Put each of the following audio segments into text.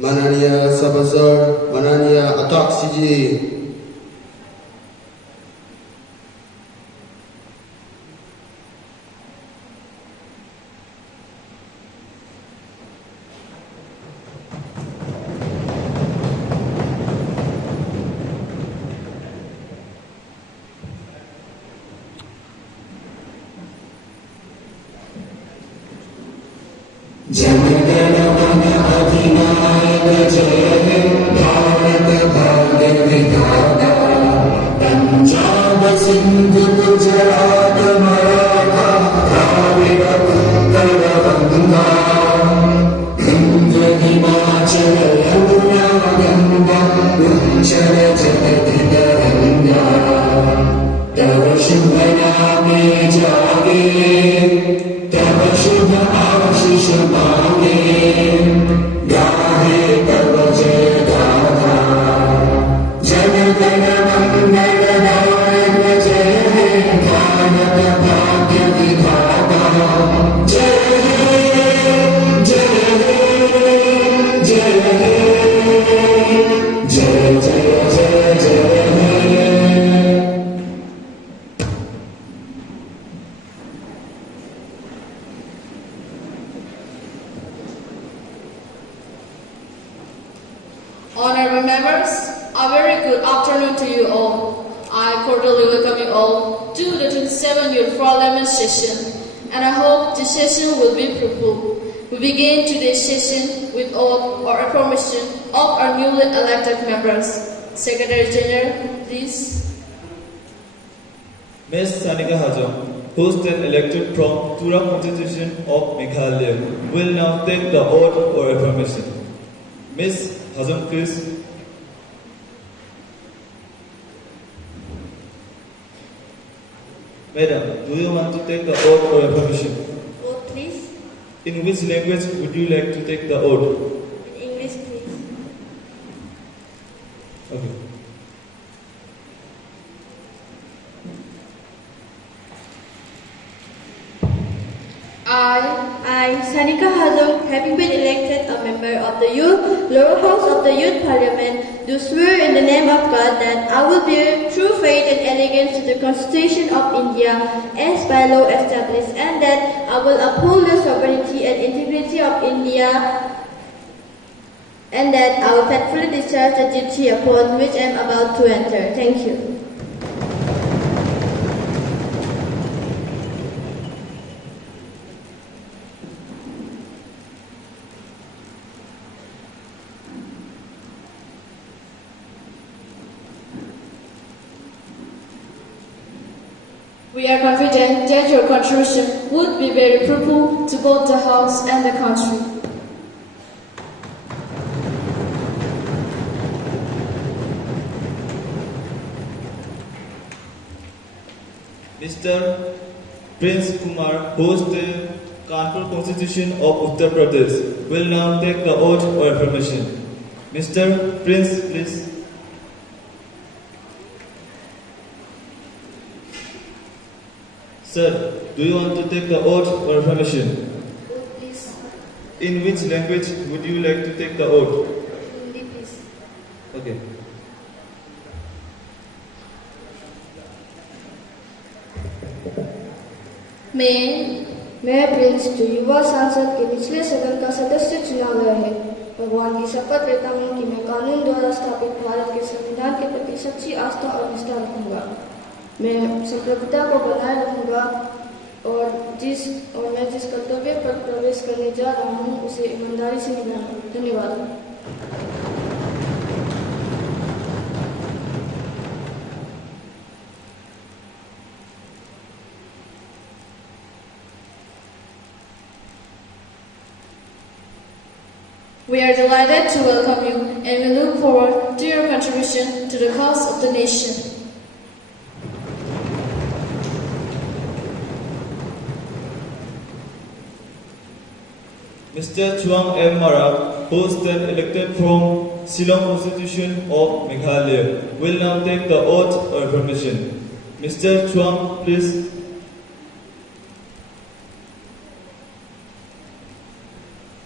Manania Sabazar, Manania Ataksiji. Honorable members, a very good afternoon to you all. I cordially welcome you all to the 27th Youth Parliament session, and I hope this session will be fruitful. We begin today's session with oath or affirmation of our newly elected members. Secretary General, please. Ms. Sanika Hajam, who stand elected from Tura Constitution of Meghalaya, will now take the oath or affirmation. Ms. Hajam, please. Madam, do you want to take the oath or affirmation? Oath, please. In which language would you like to take the oath? In English, please. Okay. I, Sanika Hajam, having been elected a member of the Lower House of the Youth Parliament, do swear in the name of God that I will bear true faith and allegiance to the Constitution of India as by law established, and that I will uphold the sovereignty and integrity of India, and that I will faithfully discharge the duty upon which I am about to enter. Thank you. We are confident that your contribution would be very fruitful to both the House and the country. Mr. Prince Kumar, who is the Kanpur Constitution of Uttar Pradesh, will now take the oath or affirmation. Mr. Prince, please. Sir, do you want to take the oath or affirmation? Oath, please. In which language would you like to take the oath? Hindi, please. Okay. मैं Prince जो युवा सांसद के पिछले सदन का सदस्य चुना गया है, भगवान की शपथ लेता हूँ कि मैं कानून द्वारा स्थापित भारत के संविधान के प्रति सच्ची आस्था और निष्ठा रखूंगा। मैं संप्रभुता को बनाए रखूंगा और मैं जिस कर्तव्य पर प्रवेश करने जा रहा हूँ उसे ईमानदारी से निभाऊंगा। धन्यवाद। We are delighted to welcome you and we look forward to your contribution to the cause of the nation. Mr. Chuang M. Marab, who stand elected from Shillong Constitution of Meghalaya, will now take the oath or affirmation. Mr. Chuang, please.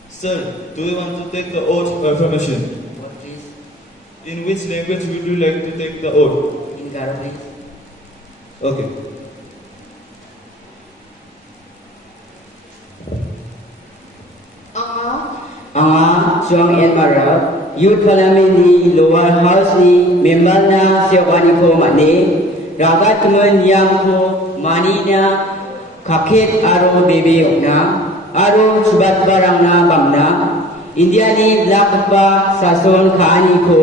Sir, do you want to take the oath or affirmation? What please? In which language would you like to take the oath? In Garo please. Okay. Anga Chuang En Mara, Youth Parliament ni Lower House ni member na Siawani ko mani, ragat tuman yang ko mani na kakit aro bebe na, aro subat barang na bamna, India ni black pa sason kaani ko,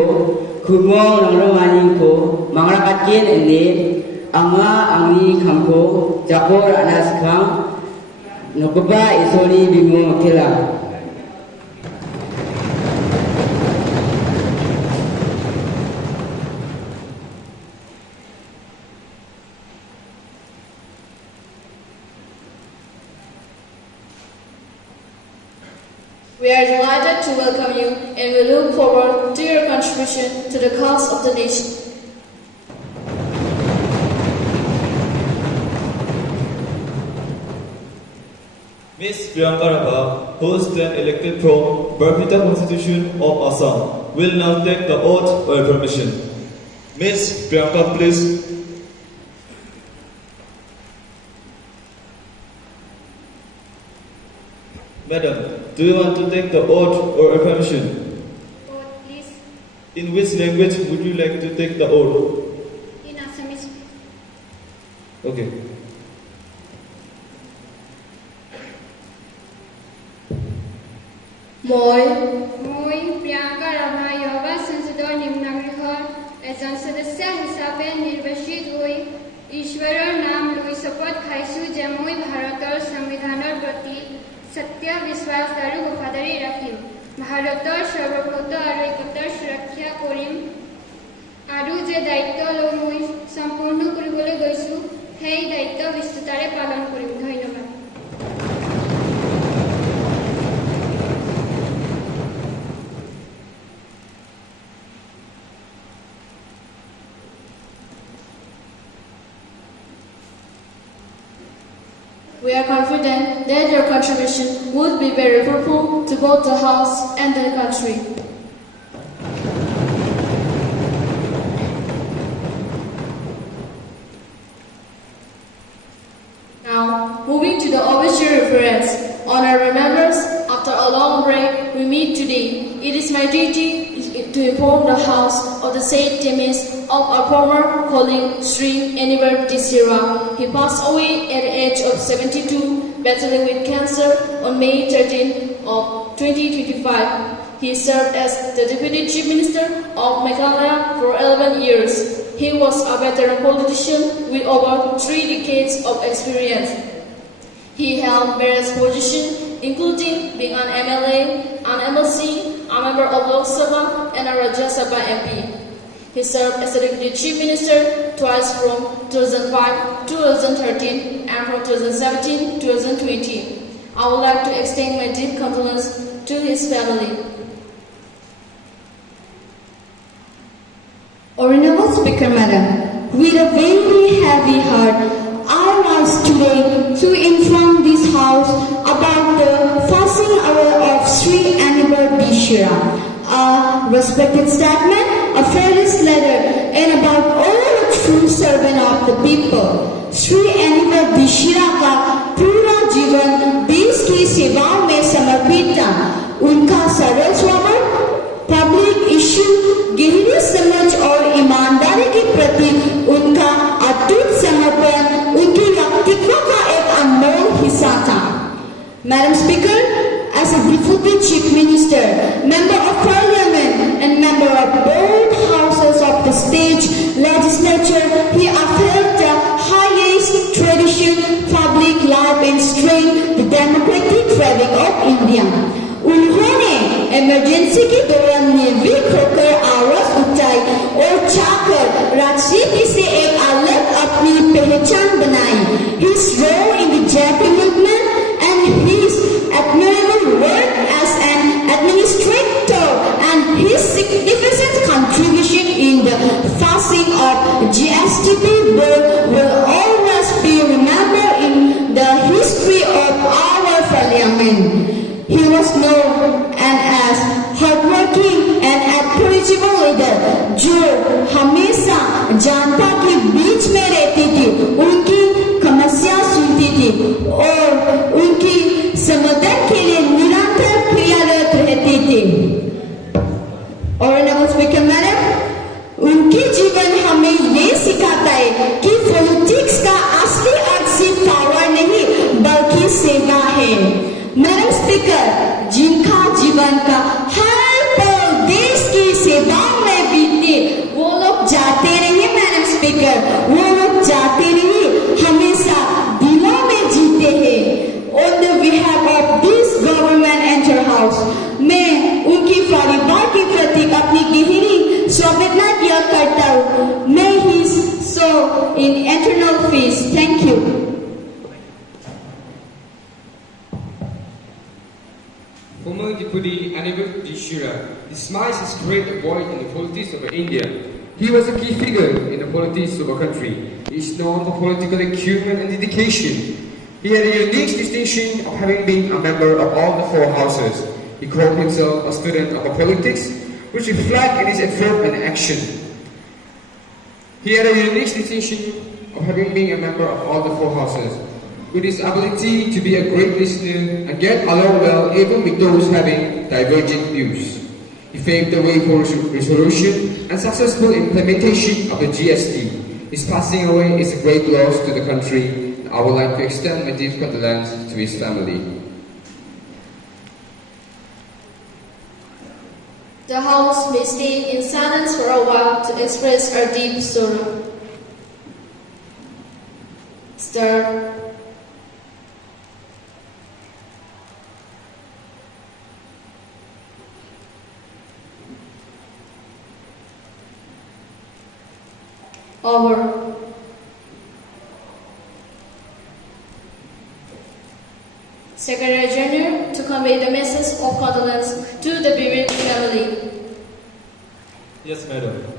kumong ng romani ko, mga katkin ini, anga angi kamko, jakor anas kang, nukba isoni bingung kila. We are delighted to welcome you and we look forward to your contribution to the cause of the nation. Ms. Priyanka Rabha, who stand elected from Barpita Constitution of Assam, will now take the oath or affirmation. Ms. Priyanka, please. Madam, do you want to take the oath or affirmation? Oath, please. In which language would you like to take the oath? In Assamese. Okay. Moi, মই প্ৰিয়ংকা ৰাভা युवा संसदৰ নিম্নগৃহৰ এজন সদস্য হিচাপে নিৰ্বাচিত হৈ ঈশ্বৰৰ নাম লৈ শপত খাইছো যে মই ভাৰতৰ সংবিধানৰ প্ৰতি সত্য বিশ্বাস আৰু वफादारी ৰাখিম ভাৰতৰ সাৰ্বভৌমত্ব আৰু একতাৰ সুৰক্ষা কৰিম আৰু যে দায়িত্ব লৈ মই সম্পূৰ্ণ কৰিবলৈ গৈছো সেই দায়িত্ব বিস্তৃতৰে পালন কৰিম ধন্যবাদ we are confident that your contribution would be very fruitful to both the House and the country. Now, moving to the obituary reference. Honorable members, after a long break, we meet today. It is my duty to inform the House of the sad demise of our former colleague Sri Anibar Desira. He passed away at the age of 72, battling with cancer on May 13 of 2025. He served as the Deputy Chief Minister of Meghalaya for 11 years. He was a veteran politician with over 3 decades of experience. He held various positions, including being an MLA, an MLC, a member of Lok Sabha, and a Rajya Sabha MP. He served as the Deputy Chief Minister twice from 2005 to 2013 and from 2017 to 2020. I would like to extend my deep condolence to his family. Honorable Speaker Madam, with a very heavy heart, I rise today to inform this House about the passing away of Sri Anibar Desira, a respected statesman, a fearless leader, and about all a true servant of the people. Sri Anibar Desira का पूरा जीवन देश की सेवाओं में समर्पित था. उनका सरल स्वभाव, पब्लिक इश्यू, गहरी समझ और ईमानदारी के प्रति उनका अटूट समर्पण उनके व्यक्तित्व का एक अनमोल हिस्सा था. Madam Speaker, as a Deputy Chief Minister, Member of Parliament, and member of both houses of the state legislature, he upheld the highest tradition, public life, and strength the democratic fabric of India. उन्होंने emergency के दौरान निर्भीक होकर आवाज उठाई और चाहकर राजनीति से एक अलग अपनी पहचान बनाई. His role in the JP movement and his admirable work as an administrator passing of GSTP bill will always be remembered in the history of our parliament. He was known as hardworking and approachable leader, जो हमेशा जनता के बीच में रहती थी, उनकी समस्या सुनती थी और उनकी समाधान के लिए निरंतर प्रयासरत रहती थी। और स्पीकर मैडम, उनकी जीवन हमें ये सिखाता है कि पॉलिटिक्स का असली अर्थ सिर्फ पावर नहीं बल्कि सेवा है। मैडम स्पीकर, जिनका जीवन का हर पल देश की सेवाओं में बीते, वो लोग जाते रहे। मैडम स्पीकर, वो लोग जाते रहे, हमेशा दिलों में जीते हैं। On the behalf of this government enter house, मैं उनकी परिवार के प्रति अपनी गहरी संवेदना व्यक्त करता हूँ। May his soul in eternal peace. Thank you. Former Deputy Anibal Dishira demised his great voice in the politics of India. He was a key figure in the politics of our country. He is known for political acumen and dedication. He had a unique distinction of having been a member of all the four houses. He called himself a student of politics, which reflects in his effort and action. He had a unique distinction of having been a member of all the four houses, with his ability to be a great listener and get along well even with those having divergent views. He paved the way for resolution and successful implementation of the GST. His passing away is a great loss to the country. I would like to extend my deep condolences to his family. The House may stay in silence for a while to express our deep sorrow. Stir. Over. Secretary General to convey the message of condolence to the bereaved family. Yes, Madam.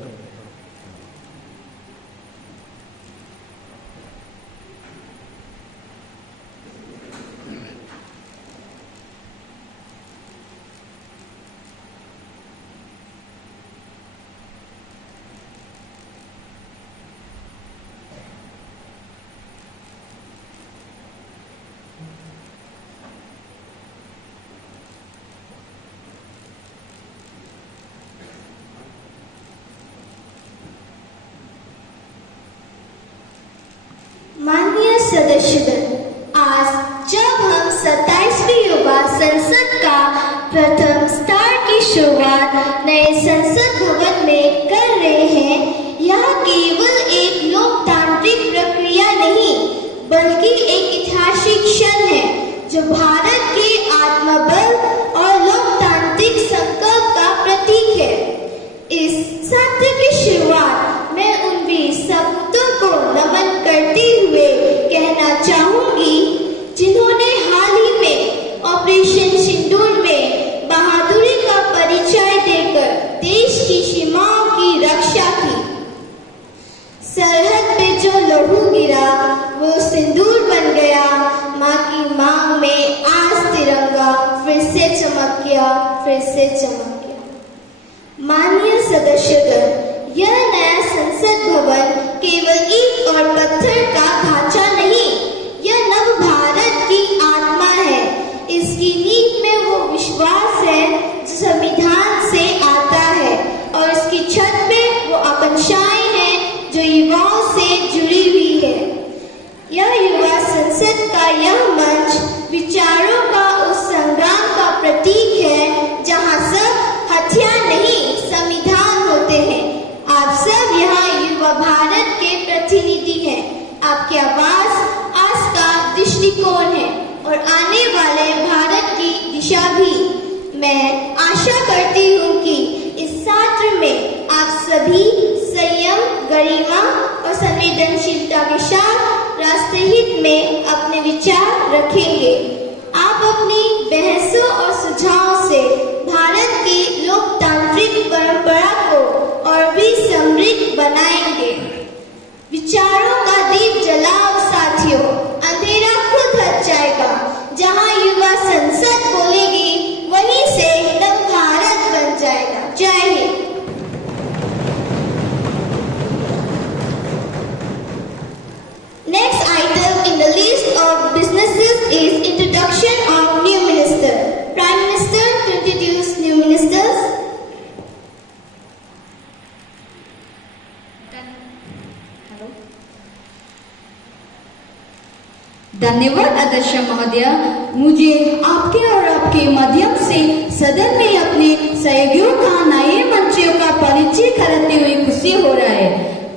माननीय सदस्यगण, आज जब हम 27वीं युवा संसद का प्रथम स्तर की शुरुआत नए संसद भवन में कर रहे हैं, यह केवल एक लोकतांत्रिक प्रक्रिया नहीं बल्कि एक ऐतिहासिक क्षण है जो भारत के आत्मबल और लोकतांत्रिक संकल्प का प्रतीक है। इस सत्र की शुरुआत मैं उन वीर सपूतों को नमन करते हुए कहना चाहूंगी जिन्होंने हाल ही में ऑपरेशन सिंदूर में बहादुरी का परिचय देकर देश की सीमाओं की रक्षा की। सरहद पे जो लहू गिरा वो सिंदूर बन गया, माँ की मांग में आज तिरंगा फिर से चमक गया, फिर से चमक गया। माननीय सदस्यगण, यह नया संसद भवन केवल ईंट और पत्थर का ढांचा नहीं, यह नव भारत की आत्मा है। इसकी नींव में वो विश्वास है जो संविधान से आता है और इसकी छत में वो आकांक्षाएं हैं जो युवाओं से जुड़ी हुई है। यह युवा संसद का यह मंच विचारों का उस संग्राम का प्रतीक है जहां सब हथियार नहीं संविधान होते हैं। आप सब यहाँ युवा भारत के प्रतिनिधि हैं। आपकी आवाज आज का दृष्टिकोण है और आने वाले भारत की दिशा भी। मैं आशा करती हूँ कि इस सत्र में आप सभी संयम, गरिमा और संवेदनशीलता के साथ राष्ट्रहित में अपने विचार रखेंगे। आप अपनी बहसों और सुझावों से भारत की लोकतांत्रिक परंपरा को और भी समृद्ध बना धन्यवाद अध्यक्ष महोदय। मुझे आपके और आपके माध्यम से सदन में अपने सहयोगियों का नए मंत्रियों का परिचय कराते हुए खुशी हो रहा है।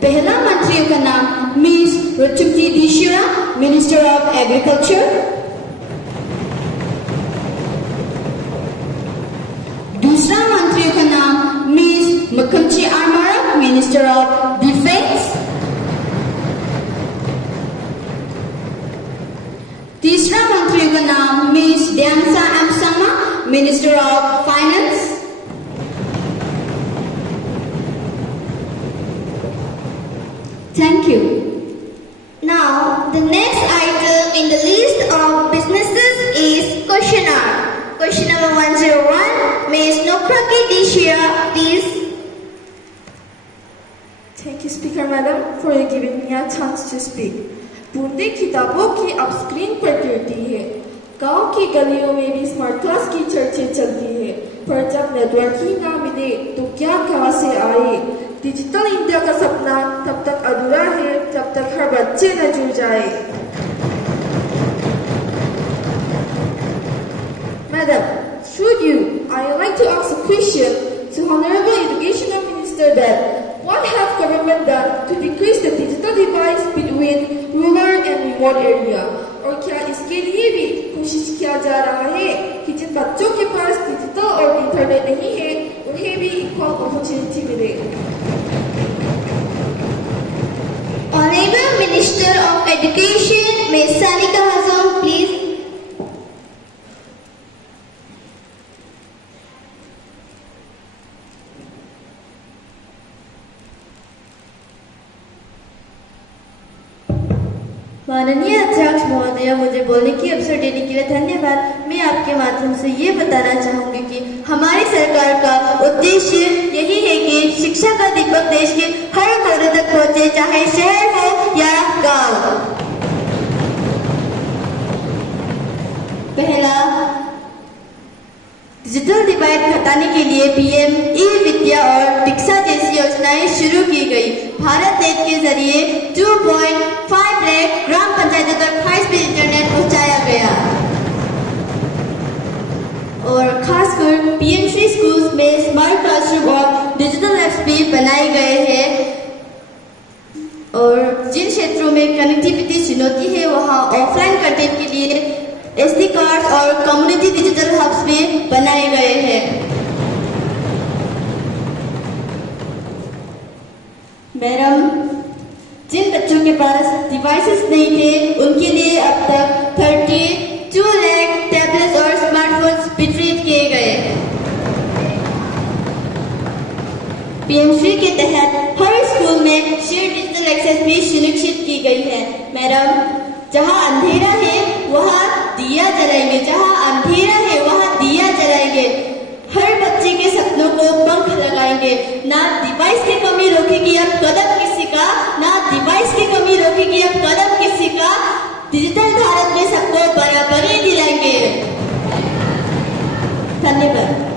पहला मंत्रियों का नाम मिस रुचुकी दिशुरा, मिनिस्टर ऑफ एग्रीकल्चर। दूसरा मंत्रियों का नाम मिस मुखमची आरमारा, मिनिस्टर ऑफ डिफेंस। तीसरा मंत्रियों का नाम मिस ड्यांसा एमसामा, minister of finance. Thank you. Now, the next item in the list of businesses is question hour. Question number 101, Ms. Nokraki Dishira, please. Thank you, Speaker Madam, for giving me a chance to speak. बूंदे किताबों की अब screen पर गिरती है। गांव की गलियों में भी स्मार्ट क्लास की चर्चा चलती है, पर जब नेटवर्क ही ना मिले तो क्या कहां से आए। डिजिटल इंडिया का सपना तब तक अधूरा है जब तक हर बच्चे न जुड़ जाए। Madam, through you, I would like to ask a question to Honorable Educational Minister that what have government done to decrease the digital divide between rural and remote area? और क्या इसके लिए भी कोशिश किया जा रहा है कि जिन बच्चों के पास डिजिटल और इंटरनेट नहीं है उन्हें भी इक्वल अपॉर्चुनिटी मिले? Honorable Minister of Education, Ms. Sanika Hazam, please. माननीय अध्यक्ष महोदय, मुझे बोलने की अवसर देने के लिए धन्यवाद। मैं आपके माध्यम से ये बताना चाहूंगी कि हमारी सरकार का उद्देश्य यही है कि शिक्षा का दीपक देश के हर कोने तक पहुंचे, चाहे शहर हो या गांव। पहला, डिजिटल डिवाइड घटाने के लिए पीएम ई विद्या और दीक्षा जैसी योजनाएं शुरू की गई। भारत नेट के जरिए 2.5 लाख ग्राम पंचायतों तक हाई स्पीड इंटरनेट पहुंचाया गया और खासकर पीएम श्री स्कूल्स में स्मार्ट क्लासरूम और डिजिटल एप्स भी बनाए गए हैं। और जिन क्षेत्रों में कनेक्टिविटी चुनौती है वहां ऑफलाइन कंटेंट के लिए SD कार्ड्स और कम्युनिटी डिजिटल हब्स भी बनाए गए हैं। मैडम, जिन बच्चों के पास डिवाइसेस नहीं थे उनके लिए अब तक 32 लाख टैबलेट्स और स्मार्टफोन्स वितरित किए गए। पीएम श्री के तहत हर स्कूल में शेयर डिजिटल एक्सेस भी सुनिश्चित की गई है। मैडम, जहां अंधेरा है वहां दिया जलाएंगे, जहां अंधेरा है वहां दिया जलाएंगे। हर बच्चे के सपनों को पंख लगाएंगे। ना डिवाइस की कमी रोकेगी अब कदम किसी का, ना डिवाइस की कमी रोकेगी अब कदम किसी का। डिजिटल भारत में सबको बराबरी दिलाएंगे। धन्यवाद।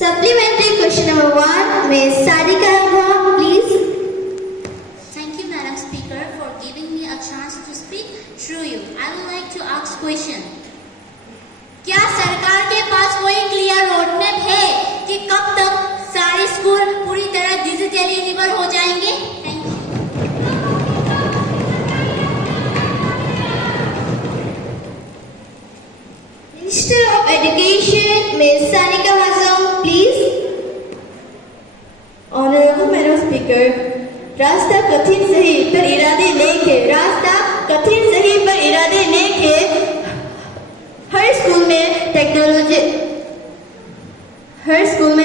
Supplementary question number 1, Ms. Sarika Raghav, please. Thank you, Madam Speaker, for giving me a chance to speak through you. I would like to ask question. क्या सरकार के पास कोई क्लियर रोड मैप है कि कब तक सारे स्कूल पूरी तरह डिजिटली इनेबल हो जाएंगे? Thank you. Minister of Education, Ms. Sanika Hazam, please. Honorable Madam Speaker, रास्ता कठिन सही पर इरादे नेक है। रास्ता कठिन सही पर इरादे नेक है। हर स्कूल में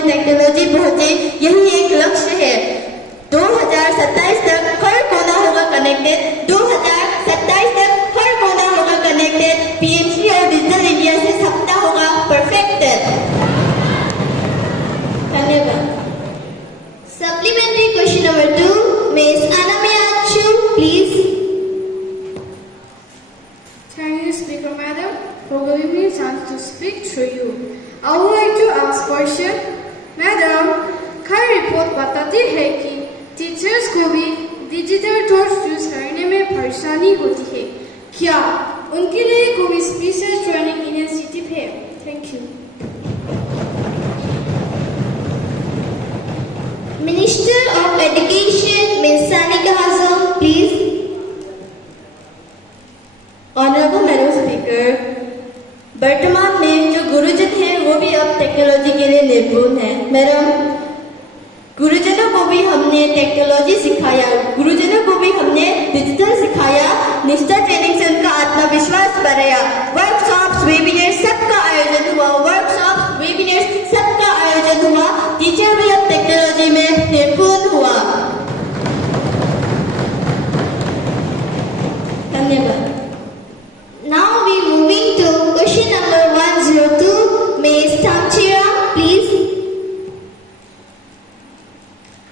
टेक्नोलॉजी पहुंचे, यही एक लक्ष्य है। 2027 तक हर कोना होगा कनेक्टेड। 2027 तक हर कोना होगा कनेक्टेड। पीएमसी और डिजिटल इंडिया से सपना होगा परफेक्टेड। धन्यवाद। Supplementary question number 2, Ms. Anamya Chu, please. Thank you, Speaker Madam, for giving me a chance to speak through you. I would like to ask question. Madam, कई report बताती है कि teachers को भी डिजिटल टूल्स यूज करने में परेशानी होती है। क्या उनके लिए कोई स्पेशल ट्रेनिंग इनिशिएटिव है? Thank you. Minister of Education, Ms. Sanika Hazam, please. Honourable madam speaker, वर्तमान में जो गुरुजन हैं वो भी अब टेक्नोलॉजी के लिए निपुण हैं। मैडम, गुरुजनों को भी हमने टेक्नोलॉजी सिखाया, गुरुजनों को भी हमने डिजिटल सिखाया। निष्ठा ट्रेनिंग से उनका आत्मविश्वास बढ़ाया। वर्कशॉप्स, वेबिनार सबका आयोजन हुआ, वर्कशॉप्स, वेबिनार सबका आयोजन हुआ। टीचर भी अब टेक्नोलॉजी में निपुण हुआ। धन्यवाद। Now we moving to question number 102. Ms. Tamchira, please.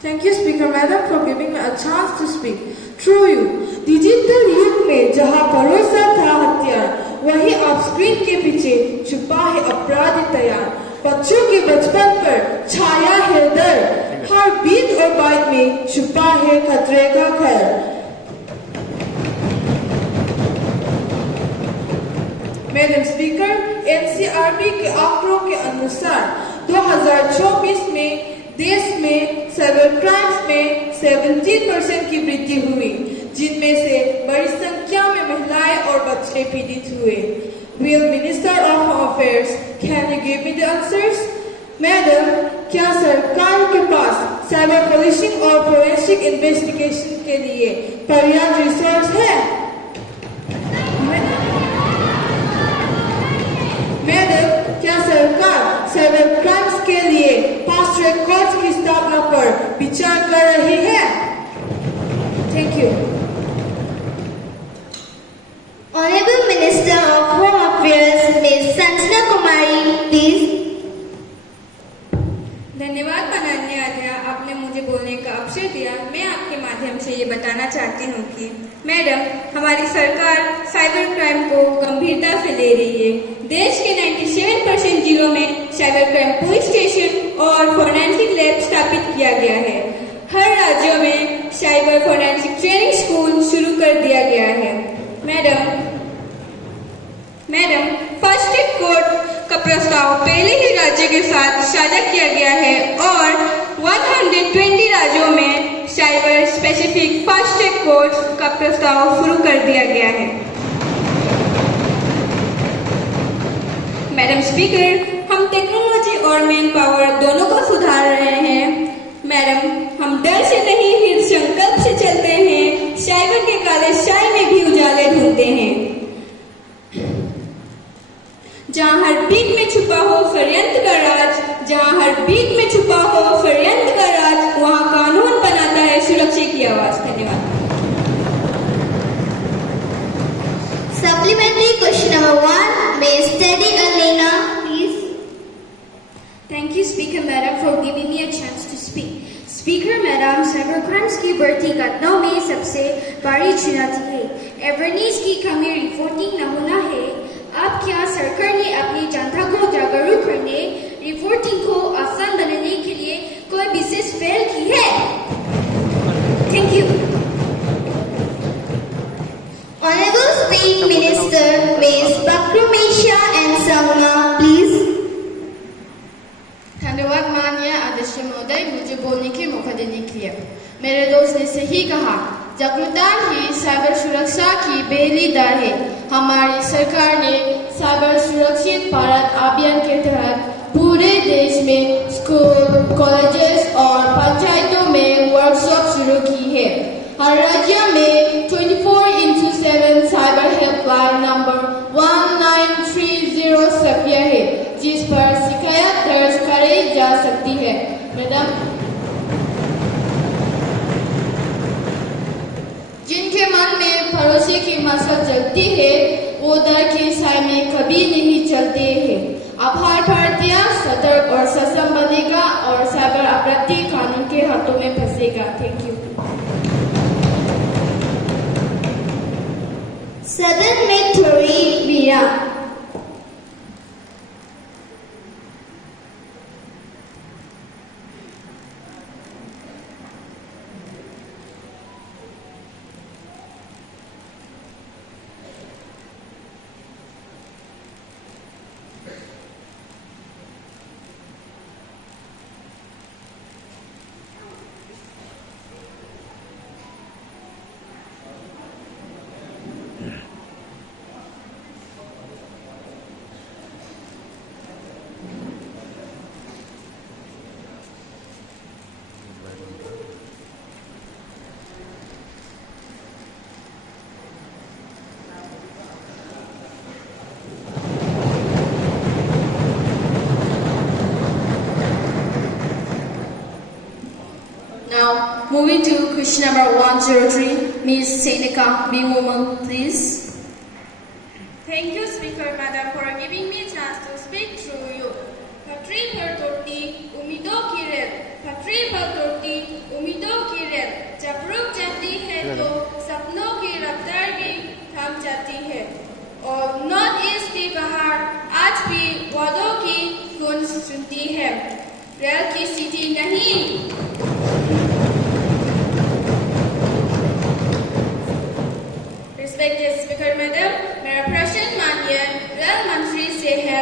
Thank you, Speaker Madam, for giving me a chance to speak. True you. Digital युग में जहाँ भरोसा था हथियार, वहीं आप स्क्रीन के पीछे छुपा है अपराधी तैयार। बच्चों के बचपन पर छाया है डर, हर बीट और बाइट में छुपा है खतरे का खैर। मैडम स्पीकर, एनसीआरबी के आंकड़ों के अनुसार 2024 में देश में साइबर क्राइम्स में 17% की वृद्धि हुई, जिनमें से बड़ी संख्या में महिलाएं और बच्चे पीड़ित हुए। Will Minister of Home Affairs, can you give me the answers? Madam, क्या सरकार के पास साइबर पुलिसिंग और फोरेंसिक इन्वेस्टिगेशन के लिए पर्याप्त रिसोर्स है? मैडम, क्या सरकार साइबर क्राइम्स के लिए फास्ट ट्रैक कोर्ट की स्थापना पर विचार कर रही है? Thank you. Honorable Minister of Home Affairs, Ms. Sanjana Kumari, please. धन्यवाद माननीय अध्यक्ष, आपने मुझे बोलने का अवसर दिया। मैं आपके माध्यम से ये बताना चाहती हूँ कि मैडम, हमारी सरकार साइबर क्राइम को गंभीरता से ले रही है। देश के 97% जिलों में साइबर क्राइम पुलिस स्टेशन और फोरेंसिक लैब स्थापित किया गया है। हर राज्यों में साइबर फोरेंसिक ट्रेनिंग स्कूल शुरू कर दिया गया है। मैडम, फास्ट ट्रैक कोर्ट का प्रस्ताव पहले ही राज्य के साथ साझा किया गया है और 120 राज्यों में cyber specific fast track court का प्रस्ताव शुरू कर दिया गया है। मैडम स्पीकर, हम टेक्नोलॉजी और मैन पावर दोनों को सुधार रहे हैं। मैडम, हम डर से नहीं फिर संकल्प से चलते हैं। साइबर के काले साए में भी उजाले ढूंढते हैं। जहाँ हर बीट में छुपा हो षड्यंत्र का राज, जहाँ हर बीट में छुपा हो षड्यंत्र का राज, वहाँ कानून बनाता है सुरक्षा की आवाज। धन्यवाद। Supplementary question number 1, Ms. Teddy Alena, please. Thank you, Speaker Madam, for giving me a chance to speak. Speaker Madam, cyber crimes की बढ़ती घटनाओं में सबसे बड़ी चुनौती है अवेयरनेस की कमी, रिपोर्टिंग न होना है। अब क्या सरकार ने अपनी जनता को जागरूक करने, रिपोर्टिंग को आसान बनाने के लिए कोई विशेष पहल की है? Thank you. Honorable State Minister, Ms. Bakrumisha and Sangma, please. धन्यवाद माननीय अध्यक्ष महोदय, मुझे बोलने के मौका देने के लिए। मेरे दोस्त ने सही कहा, जागरूकता ही साइबर सुरक्षा की पहली दर है। हमारी सरकार ने साइबर सुरक्षित भारत अभियान के तहत पूरे देश में स्कूल, कॉलेजेस और पंचायतों में वर्कशॉप शुरू की है। हर राज्य में 24/7 साइबर हेल्पलाइन नंबर 1930 सक्रिय है, जिस पर शिकायत दर्ज कराई जा सकती है। मैडम, जिनके मन में भरोसे की मसरत जलती है, वो डर के साए में कभी नहीं चलते हैं। अब हर भारतीय सतर्क और सक्षम बनेगा और साइबर अपराधी कानून के हाथों में फंसेगा। Thank you. सदन में थोड़ी विराम। Now, moving to question number 103, Ms. Seneca, being woman, please. Thank you, Speaker Madam, for giving me a chance to speak through you. Patri bhar torti umido ki rel, patri bhar torti umido ki rel. जब रुक जाती है तो सपनों की रफ्तार भी थम जाती है और नॉर्थ ईस्ट की पहाड़ आज भी वादों की गूंज सुनती है। रेल की सिटी नहीं, Respected Speaker Madam, मेरा प्रश्न माननीय रेल मंत्री से है।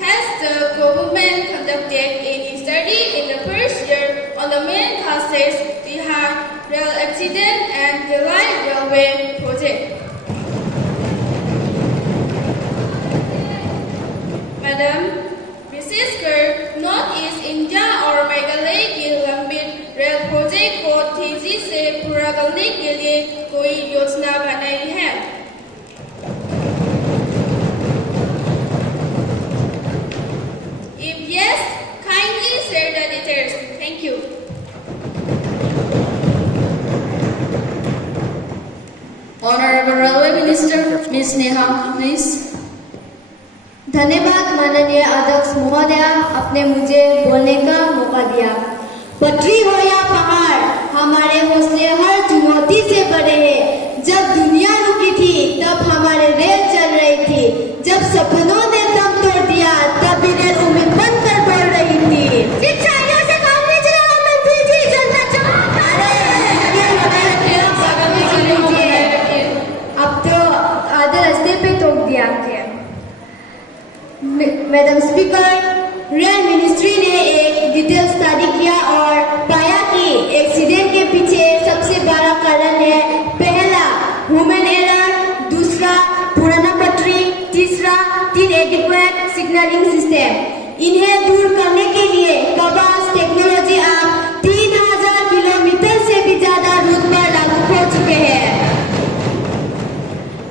Has the government conducted any study in the first year on the main causes behind rail accident and the light railway project? Madam, विशेषकर नॉर्थ ईस्ट इंडिया और मेघालय की लंबी रेल प्रोजेक्ट को तेजी से पूरा करने के लिए कोई योजना बनाई है? If yes, kindly share the details. Thank you. Honorable Railway Minister, Ms. Neha, please. धन्यवाद माननीय अध्यक्ष महोदय, आपने मुझे बोलने का मौका दिया। पटरी हो या पहाड़, हमारे हौसले हर चुनौती से बड़े हैं। जब दुनिया रुकी थी तब हमारे रेल चल रही थी, जब सपनों ने दम तोड़ दिया तब भी रेल उम्मीद बनकर बढ़ रही थी। शिक्षाइयों से काम नहीं चला, मंत्री जी जनता अब तो आधे रास्ते पे टोक दिया क्या? मैडम स्पीकर, रेल मिनिस्ट्री ने एक डिटेल स्टडी किया और पाया कि एक्सीडेंट के पीछे सबसे बड़ा कारण है पहला ह्यूमन एरर, दूसरा पुराना पटरी, तीसरा इनएडिक्वेट सिग्नलिंग सिस्टम। इन्हें दूर करने के लिए कबास टेक्नोलॉजी अब 3000 किलोमीटर से भी ज्यादा रूट पर लागू हो चुके हैं।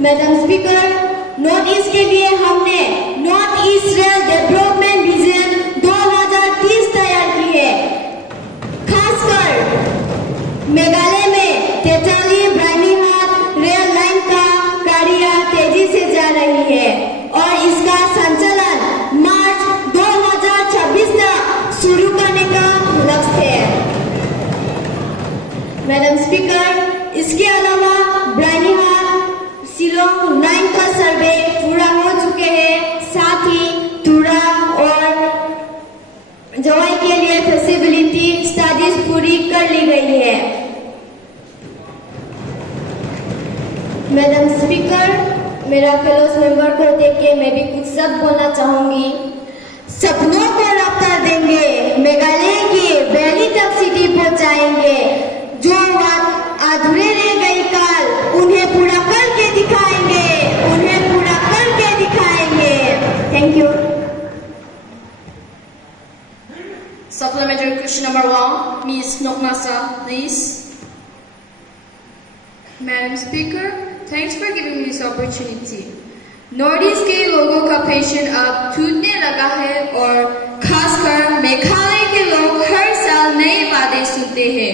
मैडम स्पीकर, नॉर्थ ईस्ट के लिए हमने north east rail development vision 2030 तैयार की है। खासकर मेघालय में तेताली ब्राह्मीहाट रेल लाइन का कार्य तेजी से जा रही है और इसका संचालन मार्च 2026 तक शुरू करने का लक्ष्य है। मैडम स्पीकर, इसके अलावा ब्राह्मीहाट शिलोंग लाइन का सर्वे पूरा हो चुके हैं, साथ ही तुरा और जवाई के लिए फैसिलिटी स्टडीज पूरी कर ली गई है। मैडम स्पीकर, मेरा फेलोस मेंबर को देख के मैं भी कुछ शब्द बोलना चाहूंगी। सपनों को रफ्तार देंगे, मेघालय की वैली तक सिटी पहुंचाएंगे। जो बात अधूरे रह गई काल, उन्हें पूरा करके दिखाएंगे, उन्हें पूरा करके दिखाएंगे। Thank you. Supplementary question number 1, Ms. Noknasa, please. Madam Speaker, thanks for giving me this opportunity. North east के लोगों का पेशेंट अब टूटने लगा है और खासकर मेघालय के लोग हर साल नए वादे सुनते हैं।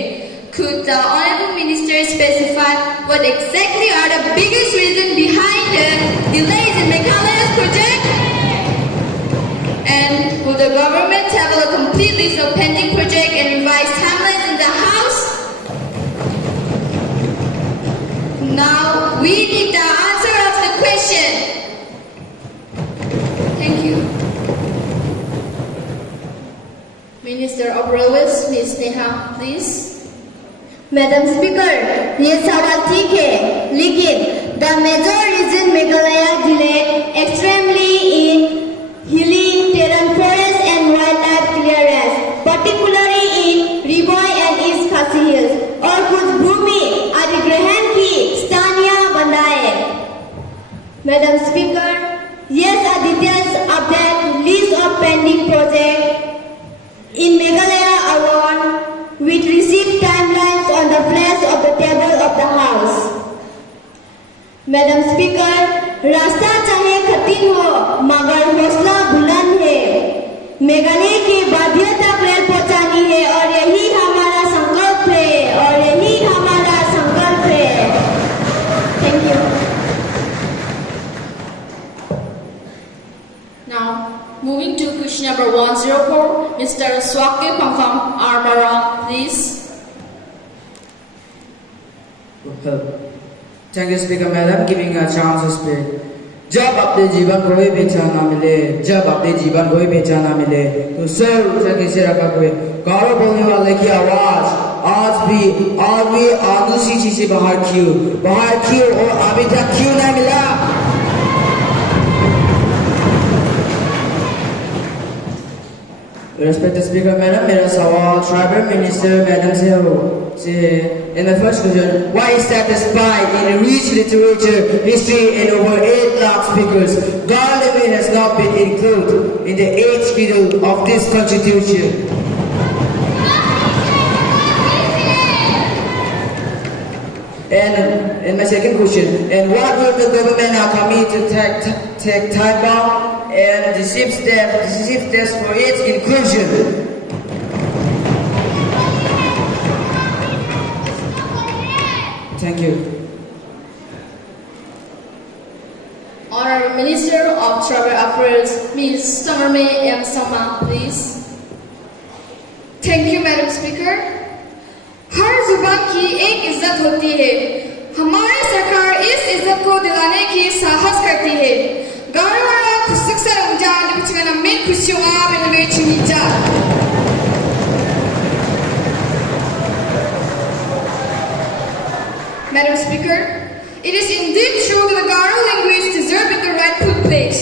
Could the Honorable Minister specify what exactly are the biggest reasons behind the delays in Meghalaya's project? And will the government tackle a complete list of pending projects and revise timelines in the House? Now we need the answer of the question. Thank you. Minister of Railways, Ms. Neha, please. Madam speaker, ये सवाल ठीक है, लेकिन the major reason Meghalaya delayed extremely in hilly terrain forest and wildlife clearance, particularly in Ri Bhoi and east Khasi hills, और कुछ भूमि अधिग्रहण की स्थानीय बाधाएं। Madam speaker, yes, a details update list of pending projects in Meghalaya alone, which received timelines on the flash of the table of the House. Madam speaker, रास्ता चाहे कठिन हो मगर हौसला बुलंद है। मेघालय की वादियों तक रेल पहुंचानी है और यही हमारा संकल्प है। Swake Pangkam Armara, please. Thank you, Speaker Madam, giving a chance to speak. जब अपने जीवन को ही पहचाना मिले, जब अपने जीवन को ही पहचाना मिले, तो सर उठा किसे रखा कोई गारो बोलने वाले की आवाज आज भी दूसरी चीजें बाहर क्यों और अभी तक क्यों नहीं मिला? Respected Speaker Madam, मेरा सवाल Tribal Minister Madam से in the first question, why is that despite in rich literature, history and over 8 lakh speakers, Garo language has not been included in the 8th schedule of this constitution? And my second question, and what will the government commit to take time bomb and decisive steps for its inclusion? Thank you. Honorable Minister of Tribal Affairs, Ms. Tamarme M. Sama, please. Thank you, Madam Speaker. हर जुबान की एक इज्जत होती है. हमारी सरकार इस इज्जत को दिलाने की साहस करती है. गारोवाला खुशक्सर उजान बिचगना में खुशियों में बेचुनीचा. Madam Speaker, it is indeed true that the Garo language deserves the rightful place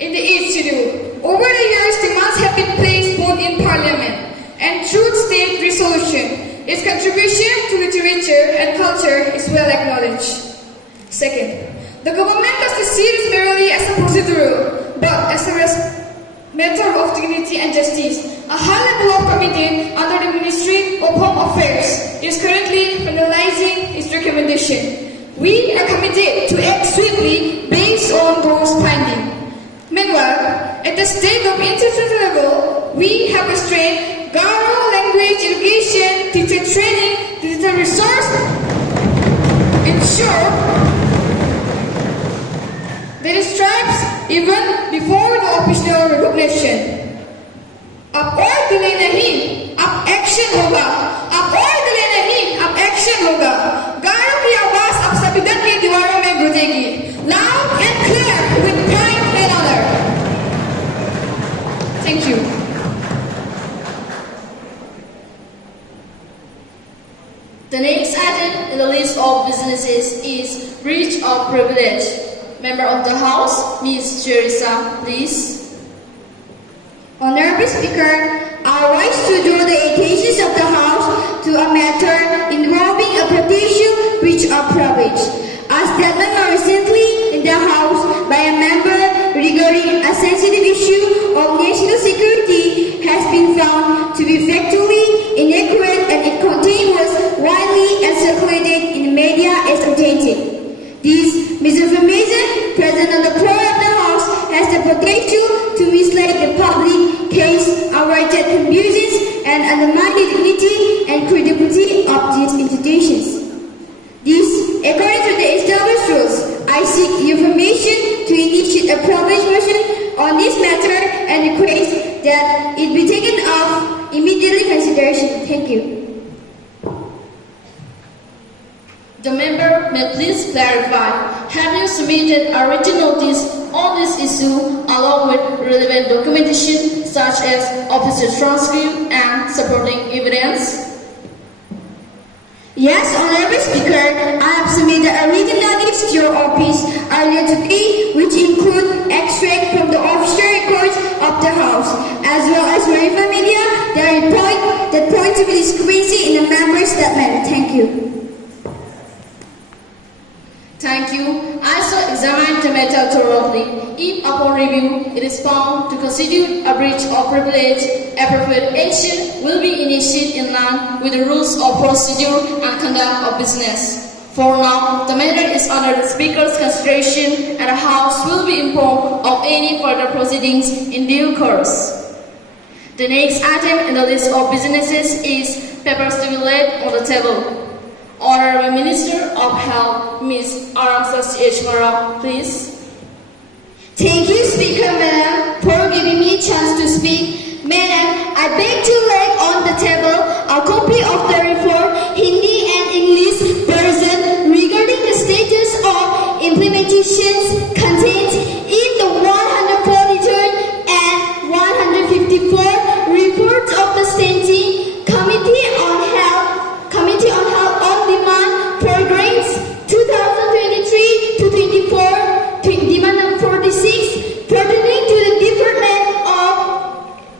in the 8th schedule. Over the years, demands have been placed both in Parliament and through state resolution. Its contribution to literature and culture is well acknowledged. Second, the government does not see this merely as a procedural, but as a matter of dignity and justice. A high-level committee under the Ministry of Home Affairs is currently finalizing its recommendation. We are committed to act swiftly based on those findings. Meanwhile, at the state of institutional level, we have restrained Garo language education, teacher training, digital resource. In short, there is stripes even before the official recognition. अब और delay नहीं, अब action होगा. अब और delay नहीं, अब action होगा. गारो की आवाज अब संविधान की दीवारों में गूंजेगी. Loud and clear with pride and honor. Thank you. The next item in the list of businesses is breach of privilege. Member of the House, Ms. Teresa, please. Honorable Speaker, I wish to draw the attention of the House to a matter involving a potential breach of privilege. A statement recently in the House by a member regarding a sensitive issue of national security has been found to be factually inaccurate and it was widely and circulated in the media as authentic. This misinformation present on the floor of the House has the potential to mislead the public, case unwarranted confusions, and undermine the dignity and credibility of these institutions. This, according to the established rules, I seek information to initiate a privilege motion on this matter and request that it be taken off immediately consideration. Thank you. The member may please clarify, have you submitted a written notice on this issue along with relevant documentation such as official transcript and supporting evidence? Yes, Honorable Speaker, I have submitted a written notice to your office earlier today which include extract from the official records of the House as well as verified media that point to the discrepancy in the member's statement. Thank you. Thank you. I shall examine the matter thoroughly. If upon review it is found to constitute a breach of privilege, appropriate action will be initiated in line with the rules of procedure and conduct of business. For now, the matter is under the Speaker's consideration and the House will be informed of any further proceedings in due course. The next item in the list of businesses is papers to be laid on the table. Honorable Minister of Health, Ms. Aramsas Echmara, please. Thank you, Speaker Madam, for giving me a chance to speak. Madam, I beg to lay on the table a copy of the report, Hindi and English version regarding the status of implementations contained in the 143rd and 154th reports of the Standing Committee on Health on Demand Programs 2023 to 24, demand number 46, pertaining to the Department of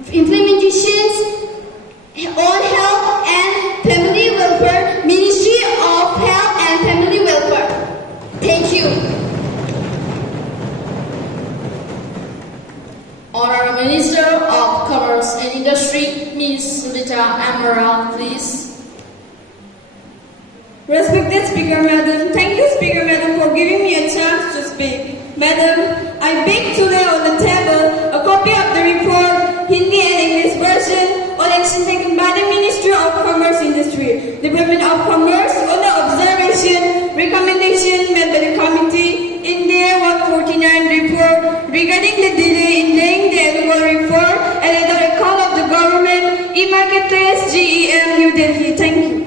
Implementations on Health and Family Welfare, Ministry of Health and Family Welfare. Thank you. Honorable Minister of Commerce and Industry, Ms. Sulita Amara, please. Respected Speaker Madam, thank you Speaker Madam for giving me a chance to speak. Madam, I beg to lay on the table a copy of the report, Hindi and English version, on action taken by the Ministry of Commerce and Industry, Department of Commerce on the observation, recommendation made by the committee in their 149 report regarding the delay in laying the annual report and the account of the government, e-marketplace, GEM, New Delhi. Thank you.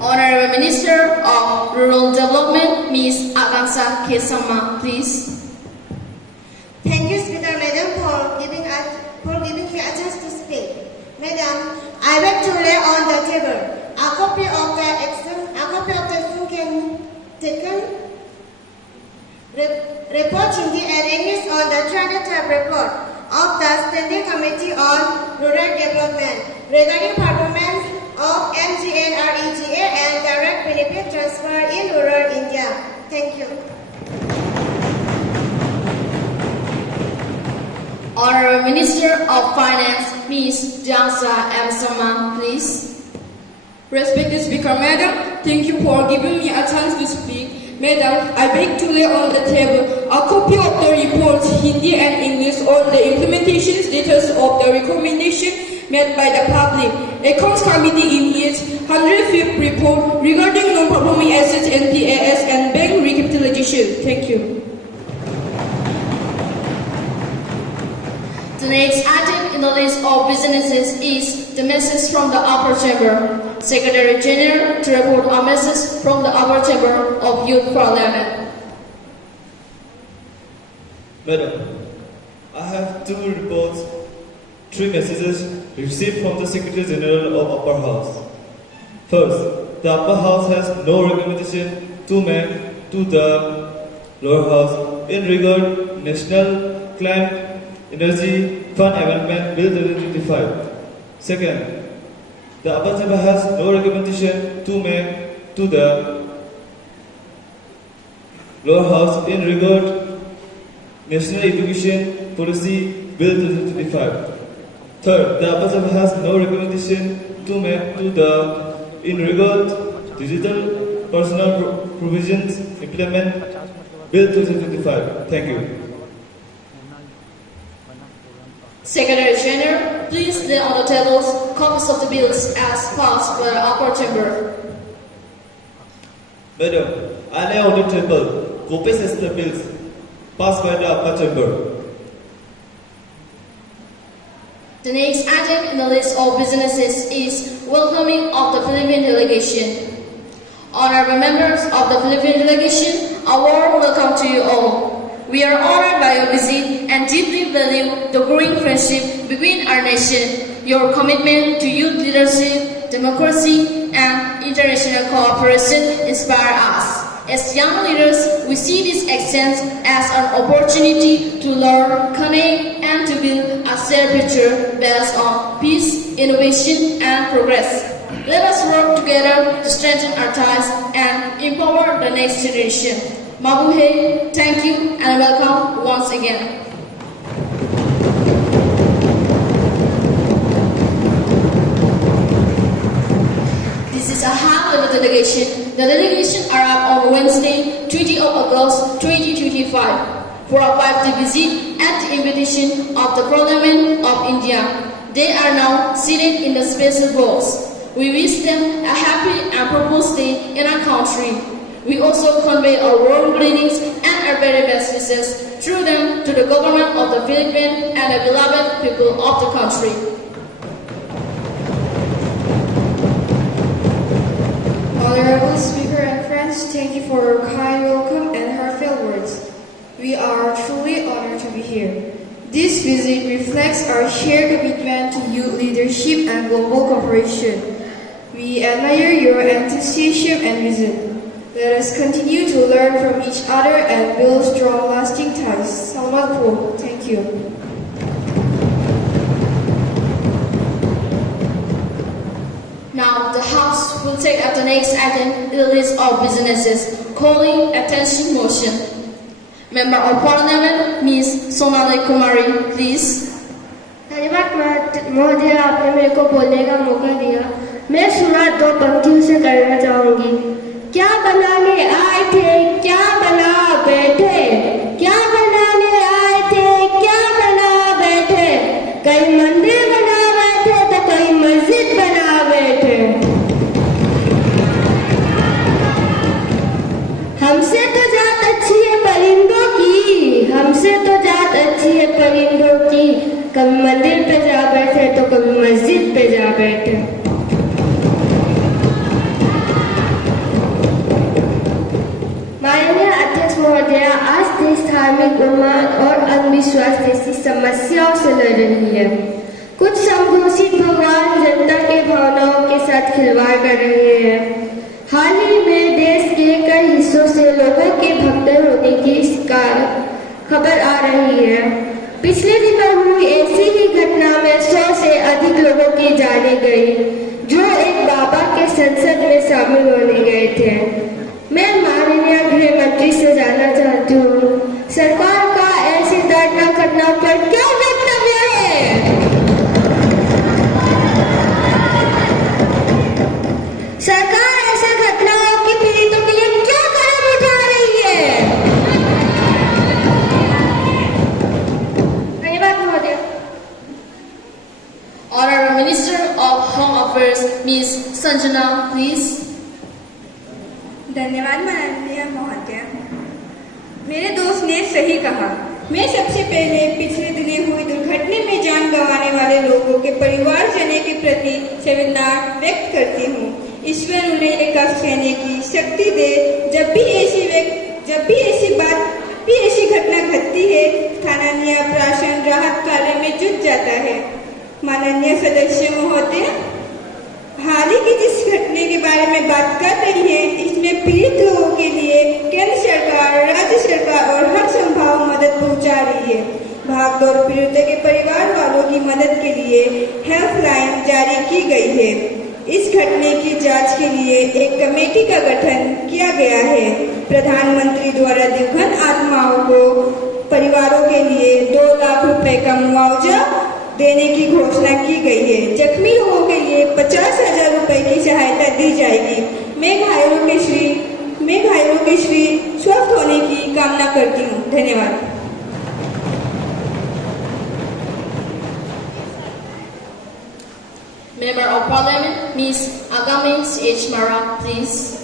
Honorable Minister of Rural Development, Ms. Akansa Kesama, please. Thank you, Speaker Madam, for giving me a chance to speak. Madam, I beg to lay on the table a copy of the action taken report Hindi and English on the 20th report of the Standing Committee on Rural Development regarding performance of MGNREGA and direct benefit transfer in rural India. Thank you. Honorable Minister of Finance, Ms. Jansa Amsama, please. Respected Speaker Madam, thank you for giving me a chance to speak. Madam, I beg to lay on the table a copy of the reports, Hindi and English, on the implementation status of the recommendation made by the Public Accounts Committee in its 105th report regarding non-performing assets, NPAs, and bank recapitalization. Thank you. The next item in the list of businesses is the message from the Upper Chamber. Secretary General to report a message from the Upper Chamber of Youth Parliament. Madam, I have two reports, three messages received from the Secretary General of Upper House. First, the Upper House has no recommendation to make to the Lower House in regard National Climate Energy Fund Amendment Bill 2025. Second, the Upper Chamber has no recommendation to make to the Lower House in regard National Education Policy Bill 2025. Third, the Upper Chamber has no recommendation to make to the in regard Digital Personal Provisions Implement Bill 2025. Thank you. Secretary General, please lay on the tables copies of the bills as passed by the Upper Chamber. Madam, I lay on the table copies of the bills passed by the Upper Chamber. The next item in the list of businesses is welcoming of the Philippine delegation. Honorable members of the Philippine delegation, a warm welcome to you all. We are honored by your visit and deeply value the growing friendship between our nation. Your commitment to youth leadership, democracy, and international cooperation inspire us. As young leaders, we see this exchange as an opportunity to learn, connect, and to build a shared future based on peace, innovation, and progress. Let us work together to strengthen our ties and empower the next generation. Mabuhay, thank you, and welcome once again. This is a high-level delegation. The delegation arrived on Wednesday, 20 of August 2025 for a 5-day visit at the invitation of the Parliament of India. They are now seated in the special box. We wish them a happy and prosperous day in our country. We also convey our warm greetings and our very best wishes through them to the government of the Philippines and the beloved people of the country. Honorable Speaker and friends, thank you for your kind welcome and heartfelt words. We are truly honored to be here. This visit reflects our shared commitment to youth leadership and global cooperation. We admire your enthusiasm and vision. Let us continue to learn from each other and build strong, lasting ties. Salamat po. Thank you. Now, the House will take up the next item, the list of businesses, calling attention motion. Member of Parliament, Ms. Sonali Kumari, please. धन्यवाद महोदय, आपने मेरे को बोलने का मौका दिया। मैं शुरुआत 2 पंक्तियों से करना चाहूंगी। क्या बनाने आए थे, क्या बना बैठे, क्या बनाने आए थे, क्या बना बैठे, कई मंदिर बना बैठे तो कई मस्जिद बना बैठे। हमसे तो जात अच्छी है परिंदों की, हमसे तो जात अच्छी है परिंदों की, कभी मंदिर पे जा बैठे तो कभी मस्जिद पे जा बैठे। माननीय अध्यक्ष महोदया, आज देश धार्मिक उन्माद और अंधविश्वास जैसी समस्याओं से लड़ रही है। कुछ संघोषित भगवान जनता के भावनाओं के साथ खिलवाड़ कर रहे हैं। हाल ही में देश के कई हिस्सों से लोगों के भगदड़ होने की खबर आ रही है। पिछले दिनों हुई ऐसी ही घटना में 100 से अधिक लोगों की जाने गई, जो एक बाबा के संसद में शामिल होने गए थे। मैं माननीय गृह मंत्री से जानना चाहती हूँ, सरकार का ऐसी दर्दनाक घटना पर क्या वक्तव्य है? सरकार ऐसे घटनाओं की पीड़ितों के लिए क्या कदम उठा रही है? धन्यवाद महोदय। Honorable Minister of Home Affairs, Ms. Sanjana, please. धन्यवाद माननीय महोदय। मेरे दोस्त ने सही कहा। मैं सबसे पहले पिछले दिनों हुई दुर्घटना में जान गंवाने वाले लोगों के परिवारजनों के प्रति संवेदना व्यक्त करती हूँ। ईश्वर उन्हें एक कष्ट सहने की शक्ति दे। जब भी ऐसी घटना घटती है, स्थानीय प्रशासन राहत कार्य में जुट जाता है। माननीय सदस्य महोदय, हाल ही की जिस घटने के बारे में बात कर रही है, इसमें पीड़ित लोगों के लिए केंद्र सरकार, राज्य सरकार और हर संभव मदद पहुंचा रही है। भागदौड़ पीड़ितों के परिवार वालों की मदद के लिए हेल्पलाइन जारी की गई है। इस घटने की जांच के लिए एक कमेटी का गठन किया गया है। प्रधानमंत्री द्वारा दिवंगत आत्माओं को परिवारों के लिए 2 लाख रुपए का मुआवजा देने की घोषणा की गई है। जख्मी लोगों के लिए 50,000 रुपए की सहायता दी जाएगी। मैं घायलों के स्वस्थ होने की कामना करती हूँ। धन्यवाद। Member of Parliament, Ms. Agame C.H. Mara, please.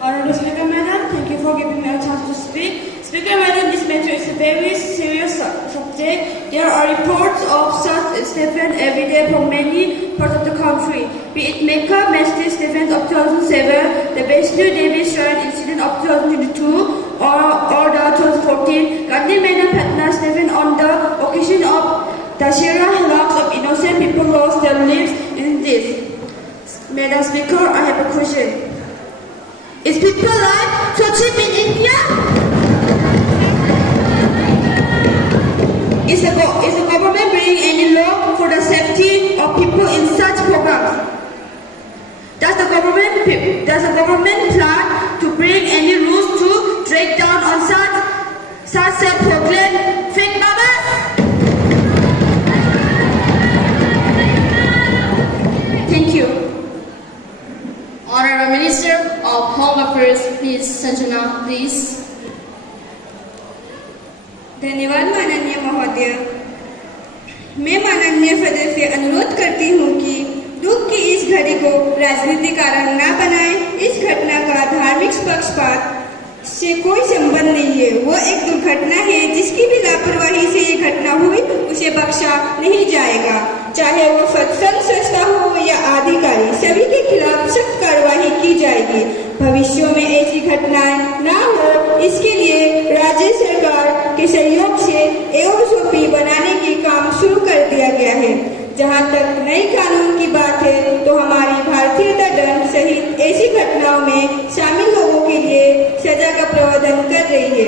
Honorable Speaker Madam, thank you for giving me a chance to speak. Speaker Madam, this matter is a very serious subject. There are reports of such incidents every day from many parts of the country. Be it Mecca Masjid incident of 2007, the Vaishno Devi Shrine incident of 2022, or the 2014 Gandhi Mena Patna incident on the occasion of Dashera. Lakhs of innocent people lost their lives in this. Madam Speaker, I have a question. Is people life so cheap in India? Is the government bringing any law for the safety of people in such programs? Does the government plan to bring any rules to track down on such self-proclaimed fake babas? Thank you. Honorable Minister of Home Affairs, Ms. Sanjana, please. धन्यवाद माननीय महोदय। मैं माननीय सदस्य अनुरोध करती हूँ कि दुख की इस घड़ी को राजनीतिक कारण न बनाएं। इस घटना का धार्मिक पक्षपात से कोई संबंध नहीं है। वो एक दुर्घटना है, जिसकी भी लापरवाही से ये घटना हुई उसे बख्शा नहीं जाएगा, चाहे वो सत्संग संस्था हो या अधिकारी, सभी के खिलाफ सख्त कार्रवाई की जाएगी। भविष्य में ऐसी घटनाएं न हो, इसके लिए राज्य सरकार के सहयोग से एओसोपी बनाने की काम शुरू कर दिया गया है। जहां तक नई कानून की बात है तो हमारी भारतीयता दंड सहित ऐसी घटनाओं में शामिल लोगों के लिए सजा का प्रावधान कर रही है।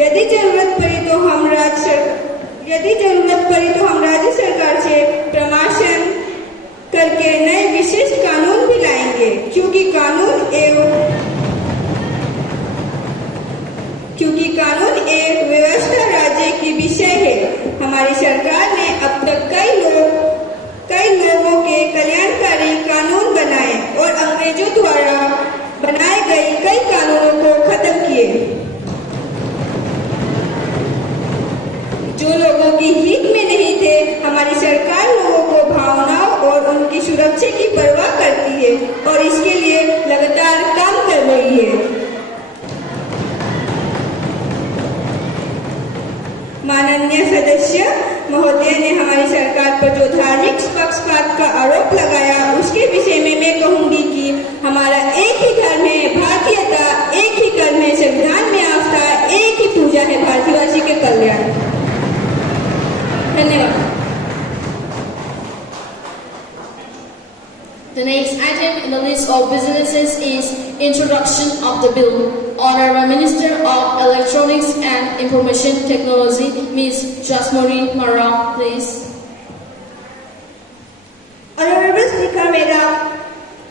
यदि जरूरत पड़ी तो हम राज्य सरकार से परामर्श करके नए विशेष कानून भी लाएंगे, क्योंकि कानून एक व्यवस्था राज्य की विषय है। हमारी सरकार ने अब तक कई लोगों के कल्याणकारी कानून बनाए और अंग्रेजों द्वारा बनाए गए कई कानूनों को खत्म किए। जो लोगों की हित में नहीं थे, हमारी सरकार लोगों को भावनाओं और उनकी सुरक्षा की परवाह करती है और इसके लिए लगातार काम कर रही है। माननीय सदस्य महोदय ने हमारी सरकार पर जो धार्मिक पक्षपात का आरोप लगाया, उसके विषय में मैं कहूंगी कि हमारा एक ही धर्म है, भारतीयता, एक ही कर्म है, संविधान में आस्था, एक ही पूजा है, भारतीयवासी के कल्याण। धन्यवाद। The next item in the list of businesses is introduction of the bill. Honorable Minister of Electronics and Information Technology, Ms. Jasmine Mara, please. Honorable Speaker, Madam,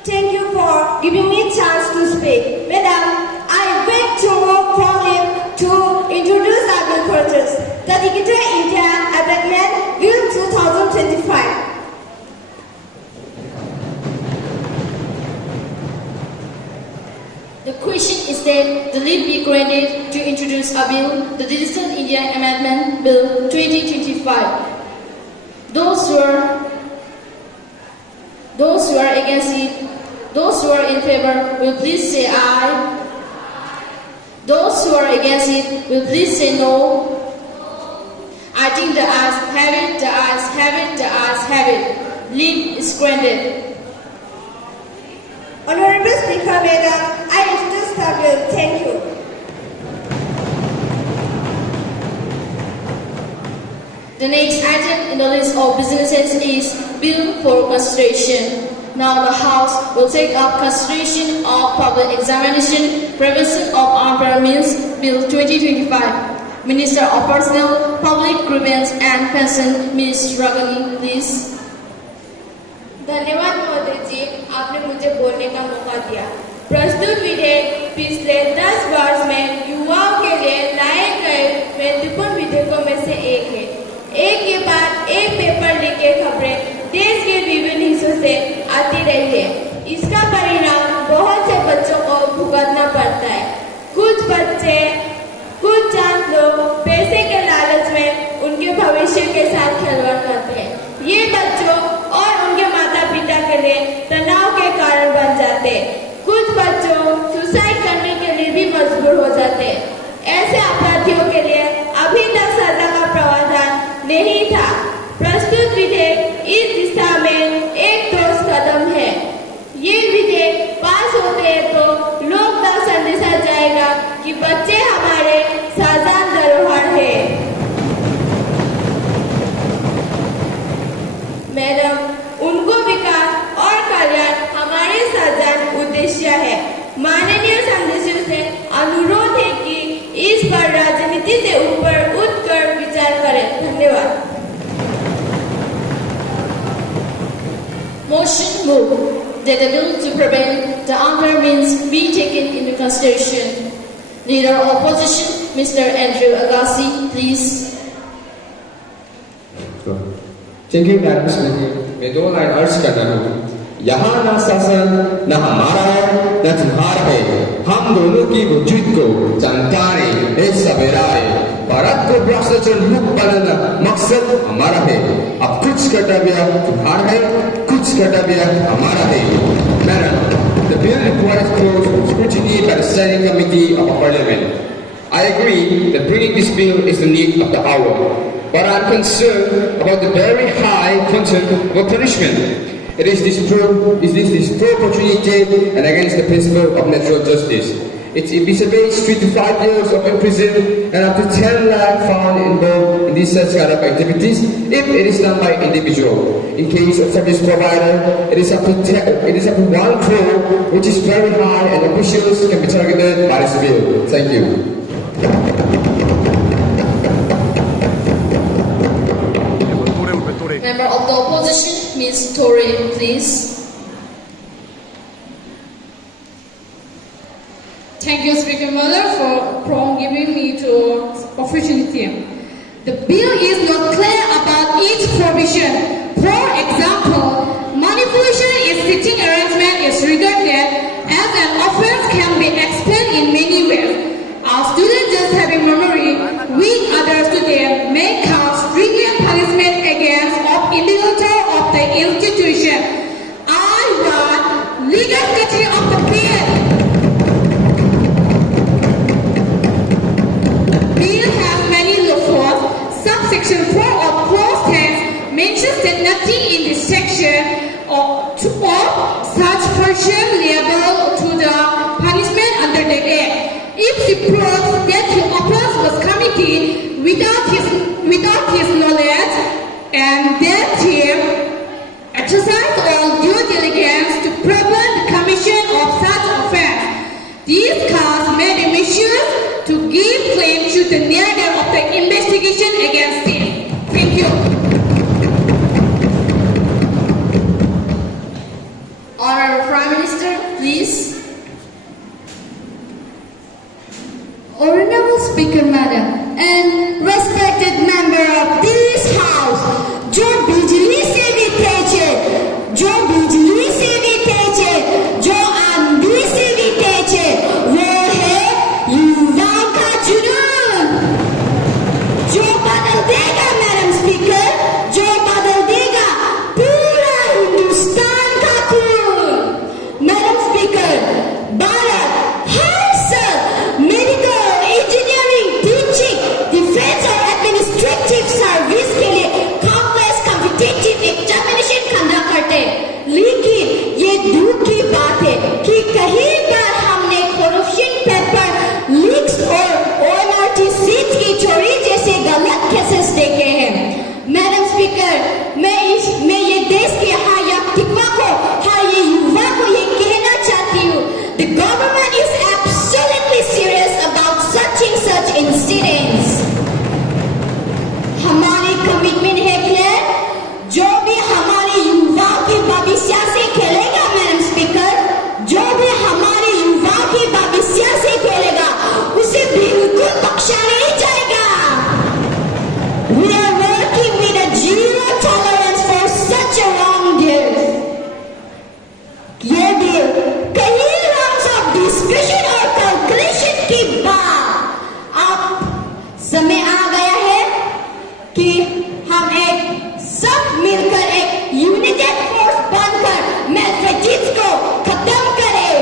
thank you for giving me a chance to speak. Madam, I beg to work from you to introduce our bill purchase, the Digital India Amendment Bill 2025. The question is that the leave be granted to introduce a bill, the Digital India Amendment Bill 2025. Those who are against it, those who are in favor will please say aye. Those who are against it will please say no. I think the ayes have it, the ayes have it, the ayes have it. Leave is granted. Honorable Speaker, Madam, I introduce the bill. Thank you. The next item in the list of businesses is Bill for Consideration. Now the House will take up consideration of Public Examination Prevention of Unfair Means Bill 2025. Minister of Personnel, Public Grievance and Pension, Ms. Ragani, please. धन्यवाद महोदय जी, आपने मुझे बोलने का मौका दिया। प्रस्तुत विधेयक पिछले 10 वर्ष में युवाओं के लिए लाए गए महत्वपूर्ण विधेयकों में से एक है। एक के बाद एक पेपर लीकेज खबरें देश के विभिन्न हिस्सों से आती रही है। इसका परिणाम बहुत से बच्चों को भुगतना पड़ता है। कुछ चांद लोग पैसे के लालच में उनके भविष्य के साथ खिलवाड़ करते हैं। ये बच्चों और उनके माता पिता के लिए तनाव के कारण बन जाते हैं। कुछ बच्चों सुसाइड करने के लिए भी मजबूर हो जाते हैं। ऐसे अपराधियों के लिए अभी तक सजा का प्रावधान नहीं था। प्रस्तुत विधेयक इस दिशा में एक ठोस कदम है। ये विधेयक पास होते हैं तो लोग तक संदेशा जाएगा कि बच्चे हमारे साझा धरोहर है। मैडम, उनको विकास और कल्याण हमारे साझा उद्देश्य है। माननीय सदस्यों से अनुरोध है कि इस पर राजनीति से ऊपर उठकर विचार करें। धन्यवाद। Motion moved that the bill to prevent the unfair means be taken into consideration. Leader of Opposition, Mr. Andrew Agassi, please. Thank you, Madam Speaker. मैं 2 लाइन अर्ज करना हूँ। यहाँ ना शासन न हमारा है न तुम्हारा है, हम दोनों की वजूद को जानकारी है सवेरा है। भारत को भ्रष्टाचार मुक्त बनाना मकसद हमारा है। अब कुछ कर्तव्य तुम्हारा है, कुछ कुछ कर्तव्य हमारा है. Madam, the bill requires close scrutiny by the Standing Committee of Parliament. I agree that bringing this bill is the need of the hour, but I'm concerned about the very high content of punishment. It is disproportionate and against the principle of natural justice. It anticipates 3 to 5 years of imprisonment and up to 10 lakh fine involved in these such kind of activities if it is done by individual. In case of service provider, it is up to 1 crore, which is very high, and officials can be targeted by this bill. Thank you. Member of the opposition, Ms. Tory, please. Thank you, Speaker Mother, for giving me the opportunity. The bill is not clear about each provision. For example, manipulation in seating arrangement is regarded as an offense can be explained in many ways. Our students just having memory, weak other students may cause stringent punishment against individual of the institution. I want legal scrutiny of the bill. Bill has many loopholes. Subsection 4 of clause 10 mentions that nothing in this section of such person liable to the punishment under the Act. If he proves that he offense was committed without his knowledge, and that he exercised all due diligence to prevent the commission of such offense, these courts may be measures to give claim to the nature of the investigation against him. Thank you. Honorable Prime Minister, please. Honorable Speaker, Madam, and respected member of this House, जो बिजली से भी तेज है, जो बिजली से भी तेज है, जो आंधी से भी तेज है, वो है युवा का जुनून, जो बदल देगा, मैडम स्पीकर, जो बदल देगा पूरा हिंदुस्तान का खून. मैडम स्पीकर, भारत हर साल मेडिकल, इंजीनियरिंग, टीचिंग, डिफेंस और एडमिनिस्ट्रेटिव सर्विस के लिए एग्जामिनेशन कंडक्ट करते, लेकिन ये दुख की बात है कि कई बार हमने करप्शन पेपर लीक्स और OMRT सीट की चोरी जैसे गलत केसेस देखे हैं. मैडम स्पीकर, मैं ये देश के हर युवा को, हर ये युवा को ये कहना चाहती हूँ, the government is absolutely serious about such incidents. हमारी कमिटमेंट है क्लियर, जो भी हमारे युवाओं के भविष्य से खेलेगा, मैडम स्पीकर, जो भी हमारे युवाओं के भविष्य से खेलेगा, उसे बिल्कुल बख्शा नहीं जाएगा. We are working with a zero tolerance for such a wrongdoers. ये बिल कई rounds of discussion और calculation के बाद अब समय आ गया है कि हम सब मिलकर एक यूनाइटेड फोर्स बनकर मैल्फेटिट्स को खत्म करें.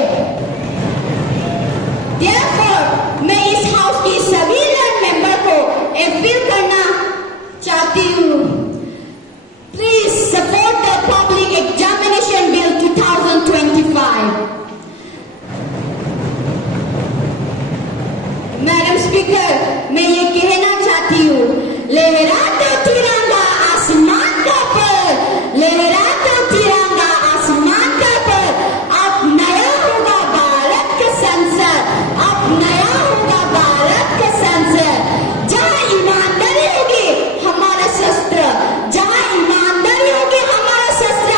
Therefore, मैं इस हाउस की सभी मेंबर को अपील करना चाहती हूँ. Please support the Public Examination Bill 2025. Madam speaker, मैं ये कहना चाहती हूँ, लहराते तिरंगा आसमान का पर, लहराते तिरंगा आसमान का पर, अब नया होगा भारत का संसद, अब नया होगा भारत का संसद, जहाँ ईमानदारी होगी हमारा शस्त्र, जहाँ ईमानदारी होगी हमारा शस्त्र,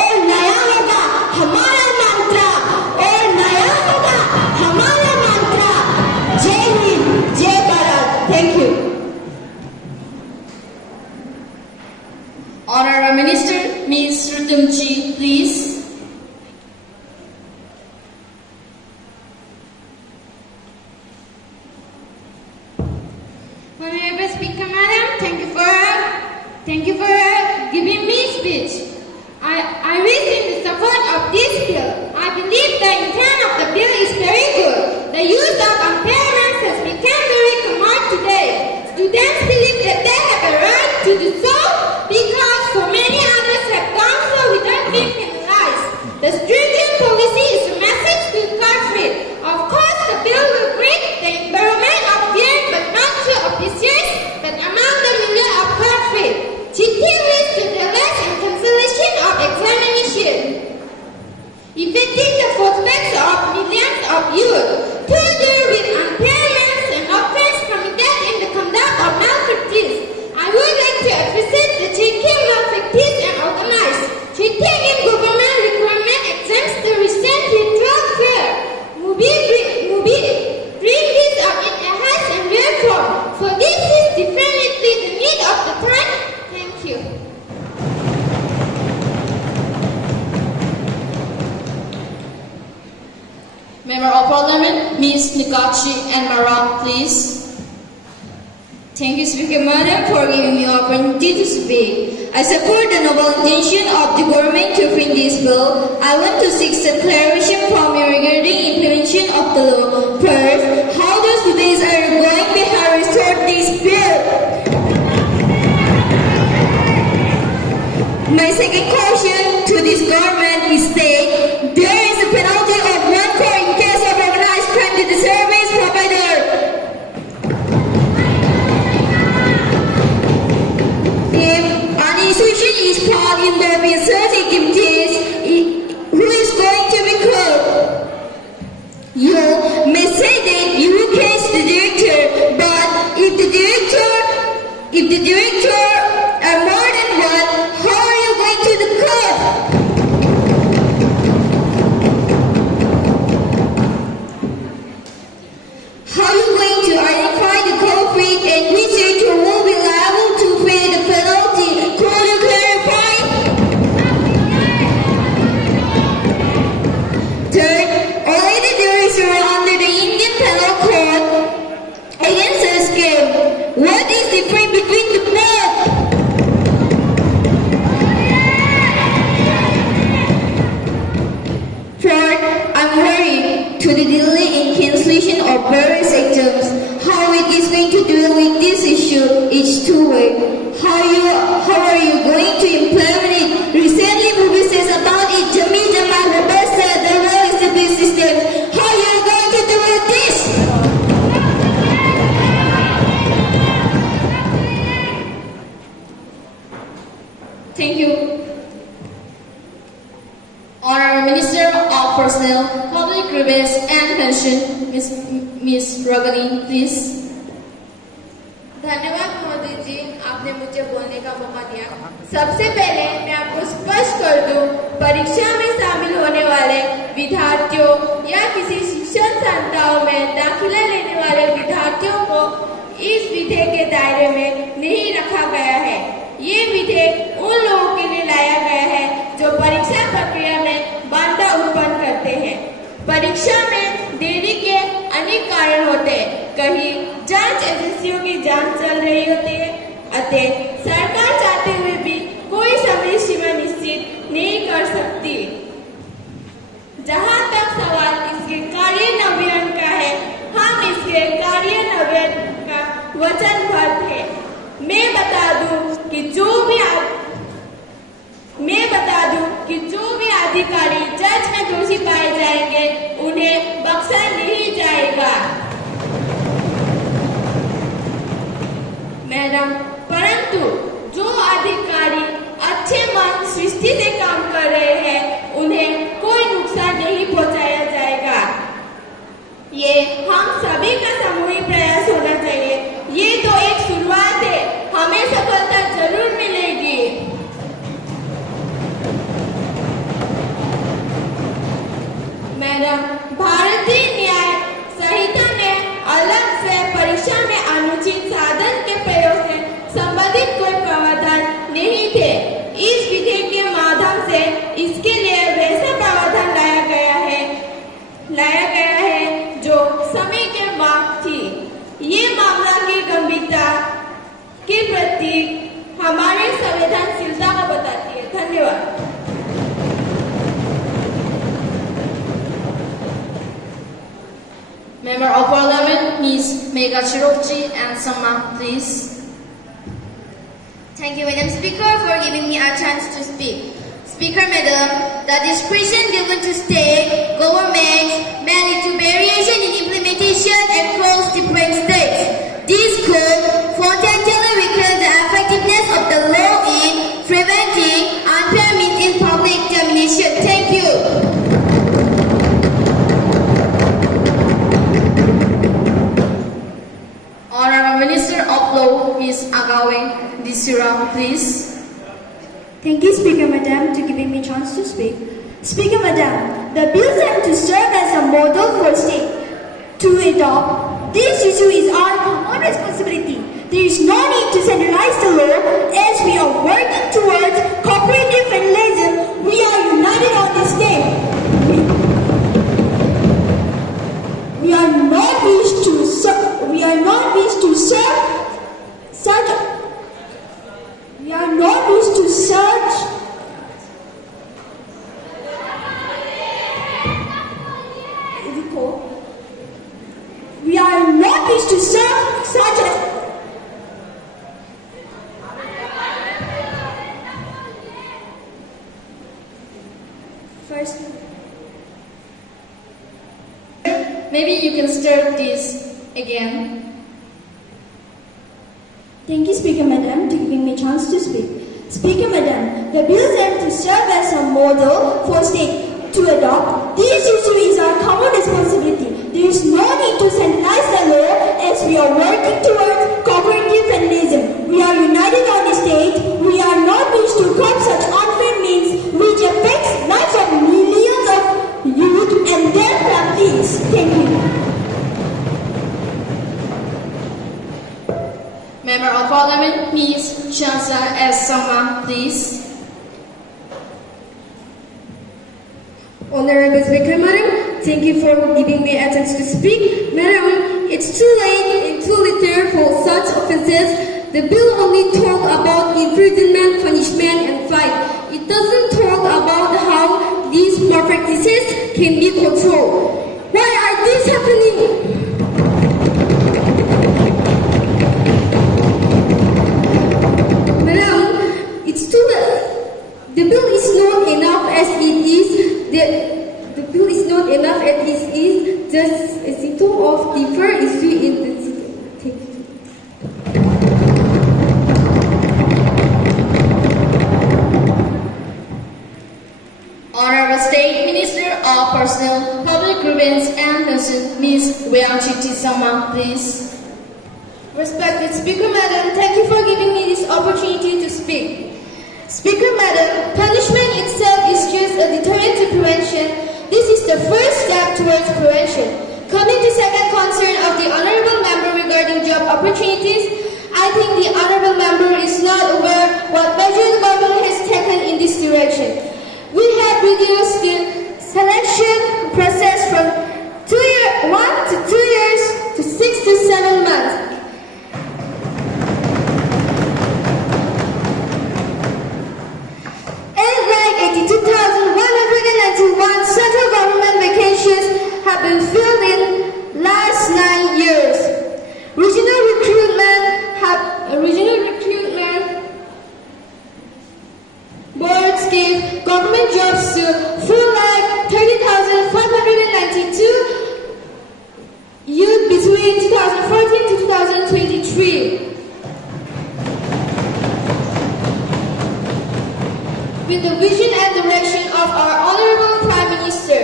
और नया होगा हमारा मंत्र, और नया होगा हमारा मंत्र. जय हिंद, जय Bharat. Thank you. Honorable Minister, Ms. Rutumji, please. Honorable Speaker, Madam, thank you for giving me speech. I I read in the support of this bill. I believe the intent of the bill is very good. The use of impairments has become very common today. Students believe that they have a right to do so because so many others have done so without being penalized. The stringent policy is a message to culprit. Of course, the bill will bring the environment of fear, but not to officials, but among the million of culprits. Cheating leads to delays and cancellation of examination, affecting the prospects of millions of youth. To deal with impairments and offense committed in the conduct of malpractice, I would like to appreciate the checking malpractice and organized. Cheating in government requirement exempts the recent withdrawal fair. Bring this up in a high and real form. So this is definitely the need of the time. Thank you. Member of Parliament, Ms. Nikachi and Mara, please. Thank you, Speaker Madam, for giving me the opportunity to speak. I support the noble intention of the government to bring this bill. I want to seek some clarification from you regarding implementation of the law. First, how the students are going to have restored this bill? My second question to this government is that there is a penalty of 1 crore in case of organized crime to the service provider. If an institution is found involved in such activities, who is going to be called? You may say that you will catch the director, but if the director are more than one, how are you going to the court? How are you going to identify the culprit and which director will be liable to pay the penalty? Could you clarify? Third, already there is a law under the Indian Penal Code against a scam. What is the difference between the both? Fourth, I'm worried to the delay in cancellation of various exams. How it is going to deal with this issue is two-way. How are you going to implement it? Recently, movie says about it. Jami Jama Robusta, the well-established system. How are you going to deal with this? Thank you. Honorable Minister of Personnel, Public Grievance and Pension, Ms. Ragani, please. धन्यवाद मोदी जी, आपने मुझे बोलने का मौका दिया। सबसे पहले मैं आपको स्पष्ट कर दूं, परीक्षा में शामिल होने वाले विद्यार्थियों या किसी शिक्षण संस्थाओं में दाखिला लेने वाले विद्यार्थियों को इस विधेयक के दायरे में नहीं रखा गया है। ये विधेयक उन लोगों के लिए लाया गया है जो परीक्षा प्रक्रिया में बाधा उत्पन्न करते हैं। परीक्षा में देरी के अनेक कारण होते हैं। कहीं जांच एजेंसियों की जांच चल रही होती है, अतः सरकार चाहते हुए भी कोई समय सीमा निश्चित नहीं कर सकती। जहां तक सवाल इसके कार्यान्वयन का है, हम इसके कार्यान्वयन का वचनबद्ध है। मैं बता दूं कि जो भी अधिकारी जज में दोषी पाए जाएंगे, उन्हें बख्शा नहीं जाएगा। मैडम, परंतु जो अधिकारी अच्छे मन सृष्टि से काम कर रहे हैं, उन्हें कोई नुकसान नहीं पहुंचाया जाएगा। ये हम सभी का सामूहिक प्रयास होना चाहिए। ये तो एक शुरुआत है, हमें सफलता जरूर मिलेगी। मैडम, भारतीय न्याय संहिता में अलग से परीक्षा में अनुचित साधन के प्रयोग से संबंधित कोई प्रावधान नहीं थे। इस विधेयक के माध्यम से इसके लिए वैसा प्रावधान लाया गया है जो समय के बाद Megha Chiropchi and Sama, please. Thank you, Madam Speaker, for giving me a chance to speak. Speaker, Madam, the discretion given to state governments may lead to variation in implementation across different states. This could potentially weaken the effectiveness of the law in preventing unfair means in public examination. Thank you. Honorable Minister of Law, Ms. Agawe Disura, please. Thank you, Speaker Madam, to giving me a chance to speak. Speaker Madam, the bills aim to serve as a model for state to adopt. This issue is our common responsibility. There is no need to centralize the law as we are working towards cooperative federalism. We are united on this day. We are not wished to serve such. We are not wished to search. We are not wished to serve such a. First, maybe you can start this again. Thank you, Speaker Madam, to giving me a chance to speak. Speaker Madam, the bills aim to serve as a model for state to adopt. This issue is our common responsibility. There is no need to centralize the law as we are working towards cooperative federalism. We are united on the state. We are not wished to curb such unfair means which affects lives of millions of youth and their families. Thank you. Member of Parliament, Ms. Chansa S. Sama, please. Honorable Speaker, Madam, thank you for giving me a chance to speak. Madam, it's too late and too little for such offences. The bill only talks about imprisonment, punishment, and fine. It doesn't talk about how these malpractices can be controlled. Why are these happening? Madam, it's too late. The bill is not enough as it is. The bill is not enough as it is just a symptom of deeper issue in the city. Honorable State Minister of Personnel, Public Grievance and Pension, Ms. Weangchiti Sama, please. Respected Speaker Madam, thank you for giving me this opportunity to speak. Speaker Madam, punishment itself is just a deterrent to prevention. This is the first step towards prevention. Coming to second concern of the Honorable Member regarding job opportunities, I think the Honorable Member is not aware what measures the government has taken in this direction. We have reduced the selection process from 1 to 2 years to 6 to 7 months. And like 82,191 central government vacancies have been filled in last 9 years. Regional recruitment boards gave government jobs to 4,30,592 youth between 2014 to 2023. With the vision and direction of our Honorable Prime Minister,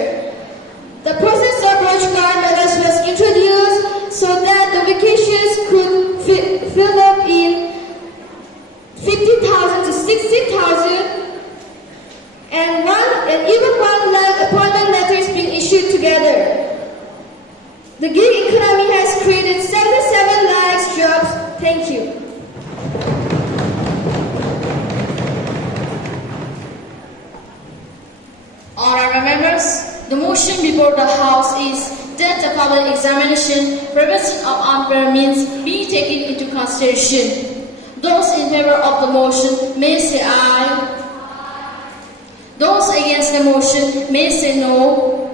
the process of Rojgar Melas was introduced so that the vacancies could fill up in 50,000 to 60,000 and even 1 lakh appointment letters being issued together. The gig economy has created 77 lakhs jobs. Thank you. Honorable members, the motion before the House is that the public examination prevention of unfair means be taken into consideration. Those in favor of the motion may say aye. Those against the motion may say no.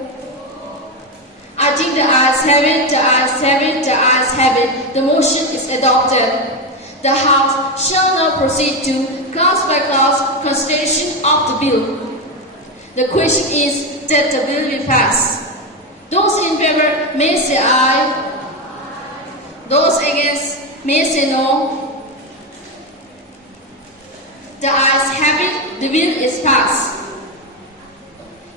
I I think the ayes have it, the ayes have it, the ayes have it. The motion is adopted. The House shall now proceed to clause-by-clause consideration of the bill. The question is that the bill be passed. Those in favor may say aye. Those against may say no. The ayes have it, the bill is passed.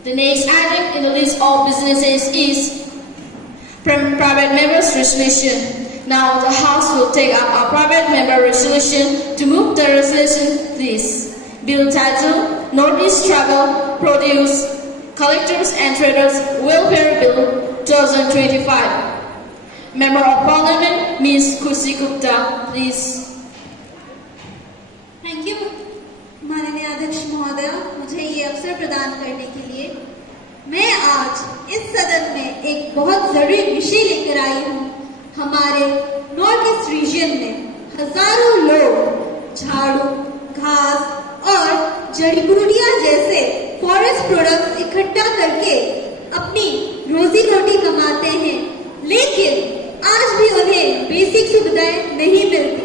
The next item in the list of businesses is private members' resolution. Now the House will take up a private member resolution. To move the resolution, please. Bill title: Northeast Travel, Produce, Collectors and Traders Welfare Bill 2025. Member of Parliament, Ms. Khushi Gupta, please. Thank you माननीय अध्यक्ष महोदय, मुझे ये अवसर प्रदान करने के लिए। मैं आज इस सदन में एक बहुत जरूरी विषय लेकर आई हूँ। हमारे नॉर्थ ईस्ट रीजन में हजारों लोग झाड़ू, घास और जड़ी बूटियां जैसे फॉरेस्ट प्रोडक्ट्स इकट्ठा करके अपनी रोजी रोटी कमाते हैं, लेकिन आज भी उन्हें बेसिक सुविधाएं नहीं मिलती।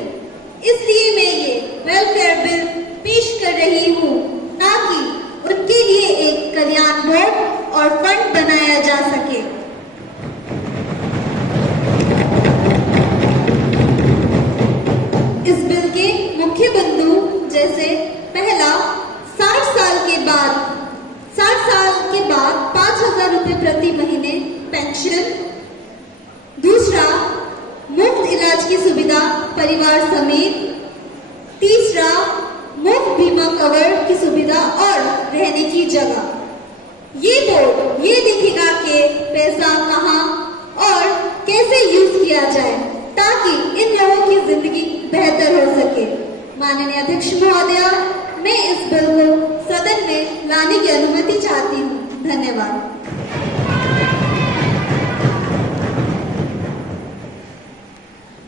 इसलिए मैं ये वेलफेयर बिल पेश कर रही हूँ ताकि उनके लिए एक कल्याण बोर्ड और फंड बनाया जा सके। इस बिल के मुख्य बिंदु जैसे पहला, 60 साल के बाद 5,000 रुपए प्रति महीने पेंशन। दूसरा, मुफ्त इलाज की सुविधा परिवार समेत। तीसरा, मुफ्त बीमा कवर की सुविधा और रहने की जगह। ये बोर्ड ये देखेगा कि पैसा कहाँ और कैसे यूज किया जाए ताकि इन लोगों की जिंदगी बेहतर हो सके। माननीय अध्यक्ष महोदया, मैं इस बिल को सदन में लाने की अनुमति चाहती हूँ। धन्यवाद।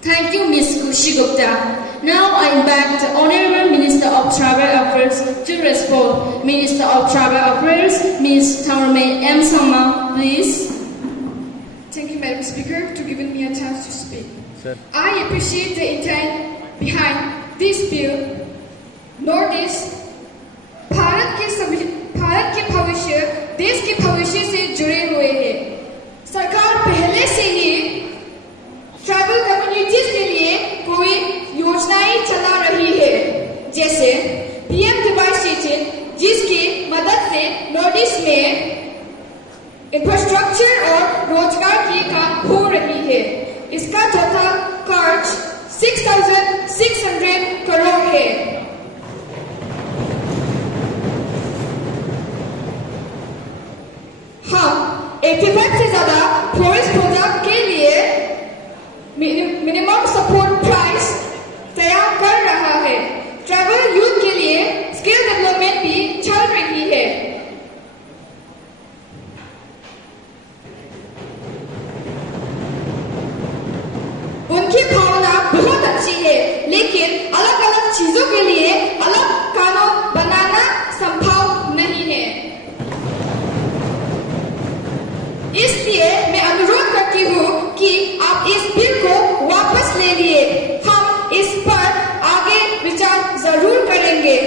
Thank you, Ms. Khushi Gupta. Now I invite the Honorable Minister of Tribal Affairs to respond. Minister of Tribal Affairs, Ms. Tharme M. Sama, please. Thank you, Madam Speaker, for giving me a chance to speak. I appreciate the intent behind this bill. Northeast Bharat के भविष्य, देश के भविष्य से जुड़े हुए हैं। सरकार पहले से ही ट्राइबल कम्युनिटीज के लिए कोई योजनाएं चला रही है, जैसे पीएम डिवाइस, जिसकी मदद से नॉर्थ ईस्ट में इंफ्रास्ट्रक्चर और रोजगार की काम हो रही है। इसका टोटल खर्च 6,600 करोड़ है। हम 85 से ज्यादा फॉरेस्ट प्रोडक्ट के लिए मिनिमम सपोर्ट प्राइस तैयार कर रहा है। ट्राइबल यूथ के लिए स्किल डेवलपमेंट भी चल रही है। उनकी भावना बहुत अच्छी है, लेकिन अलग अलग चीजों के लिए अलग कानून बनाना संभव नहीं है। इसलिए मैं अनुरोध करती हूँ कि आप इस बिल को वापस ले लिए। हम इस पर आगे विचार जरूर करेंगे।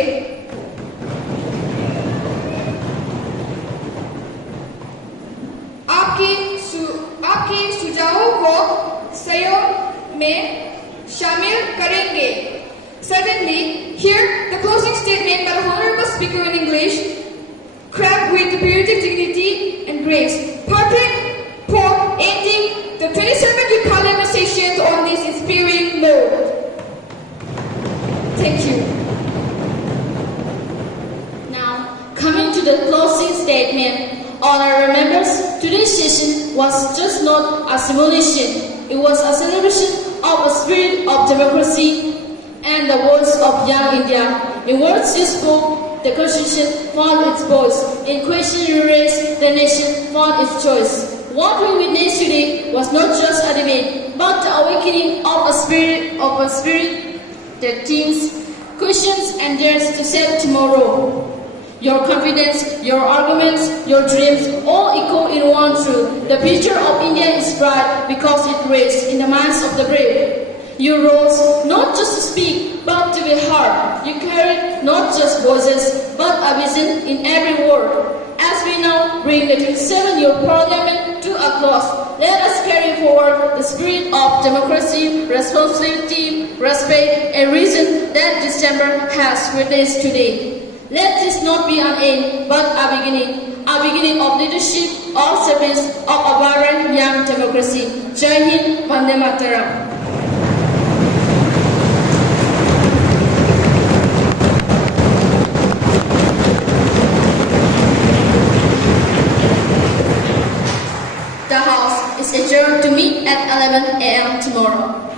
आपके सुझावों को सहयोग में शामिल करेंगे। Certainly, here the closing statement by the Honorable Speaker in English, craft with patriotic dignity and grace, perfect for ending the 27th Parliament sessions on this inspiring note. Thank you. Now, coming to the closing statement, honorable members, today's session was just not a simulation. It was a celebration of a spirit of democracy and the words of young India. In words you spoke, the Constitution found its voice. In question you raised, the nation found its choice. What we witnessed today was not just a debate, but the awakening of a spirit that thinks, questions, and dares to save tomorrow. Your confidence, your arguments, your dreams all echo in one truth. The future of India is bright because it rests in the minds of the brave. You rose not just to speak, but to be heard. You carried not just voices, but a vision in every word. As we now bring the 27-year parliament to a close, let us carry forward the spirit of democracy, responsibility, respect, and reason that this chamber has witnessed today. Let this not be an end, but a beginning of leadership, of service, of a vibrant young democracy. Jai Hind, Vande Mataram. The House is adjourned to meet at 11 a.m. tomorrow.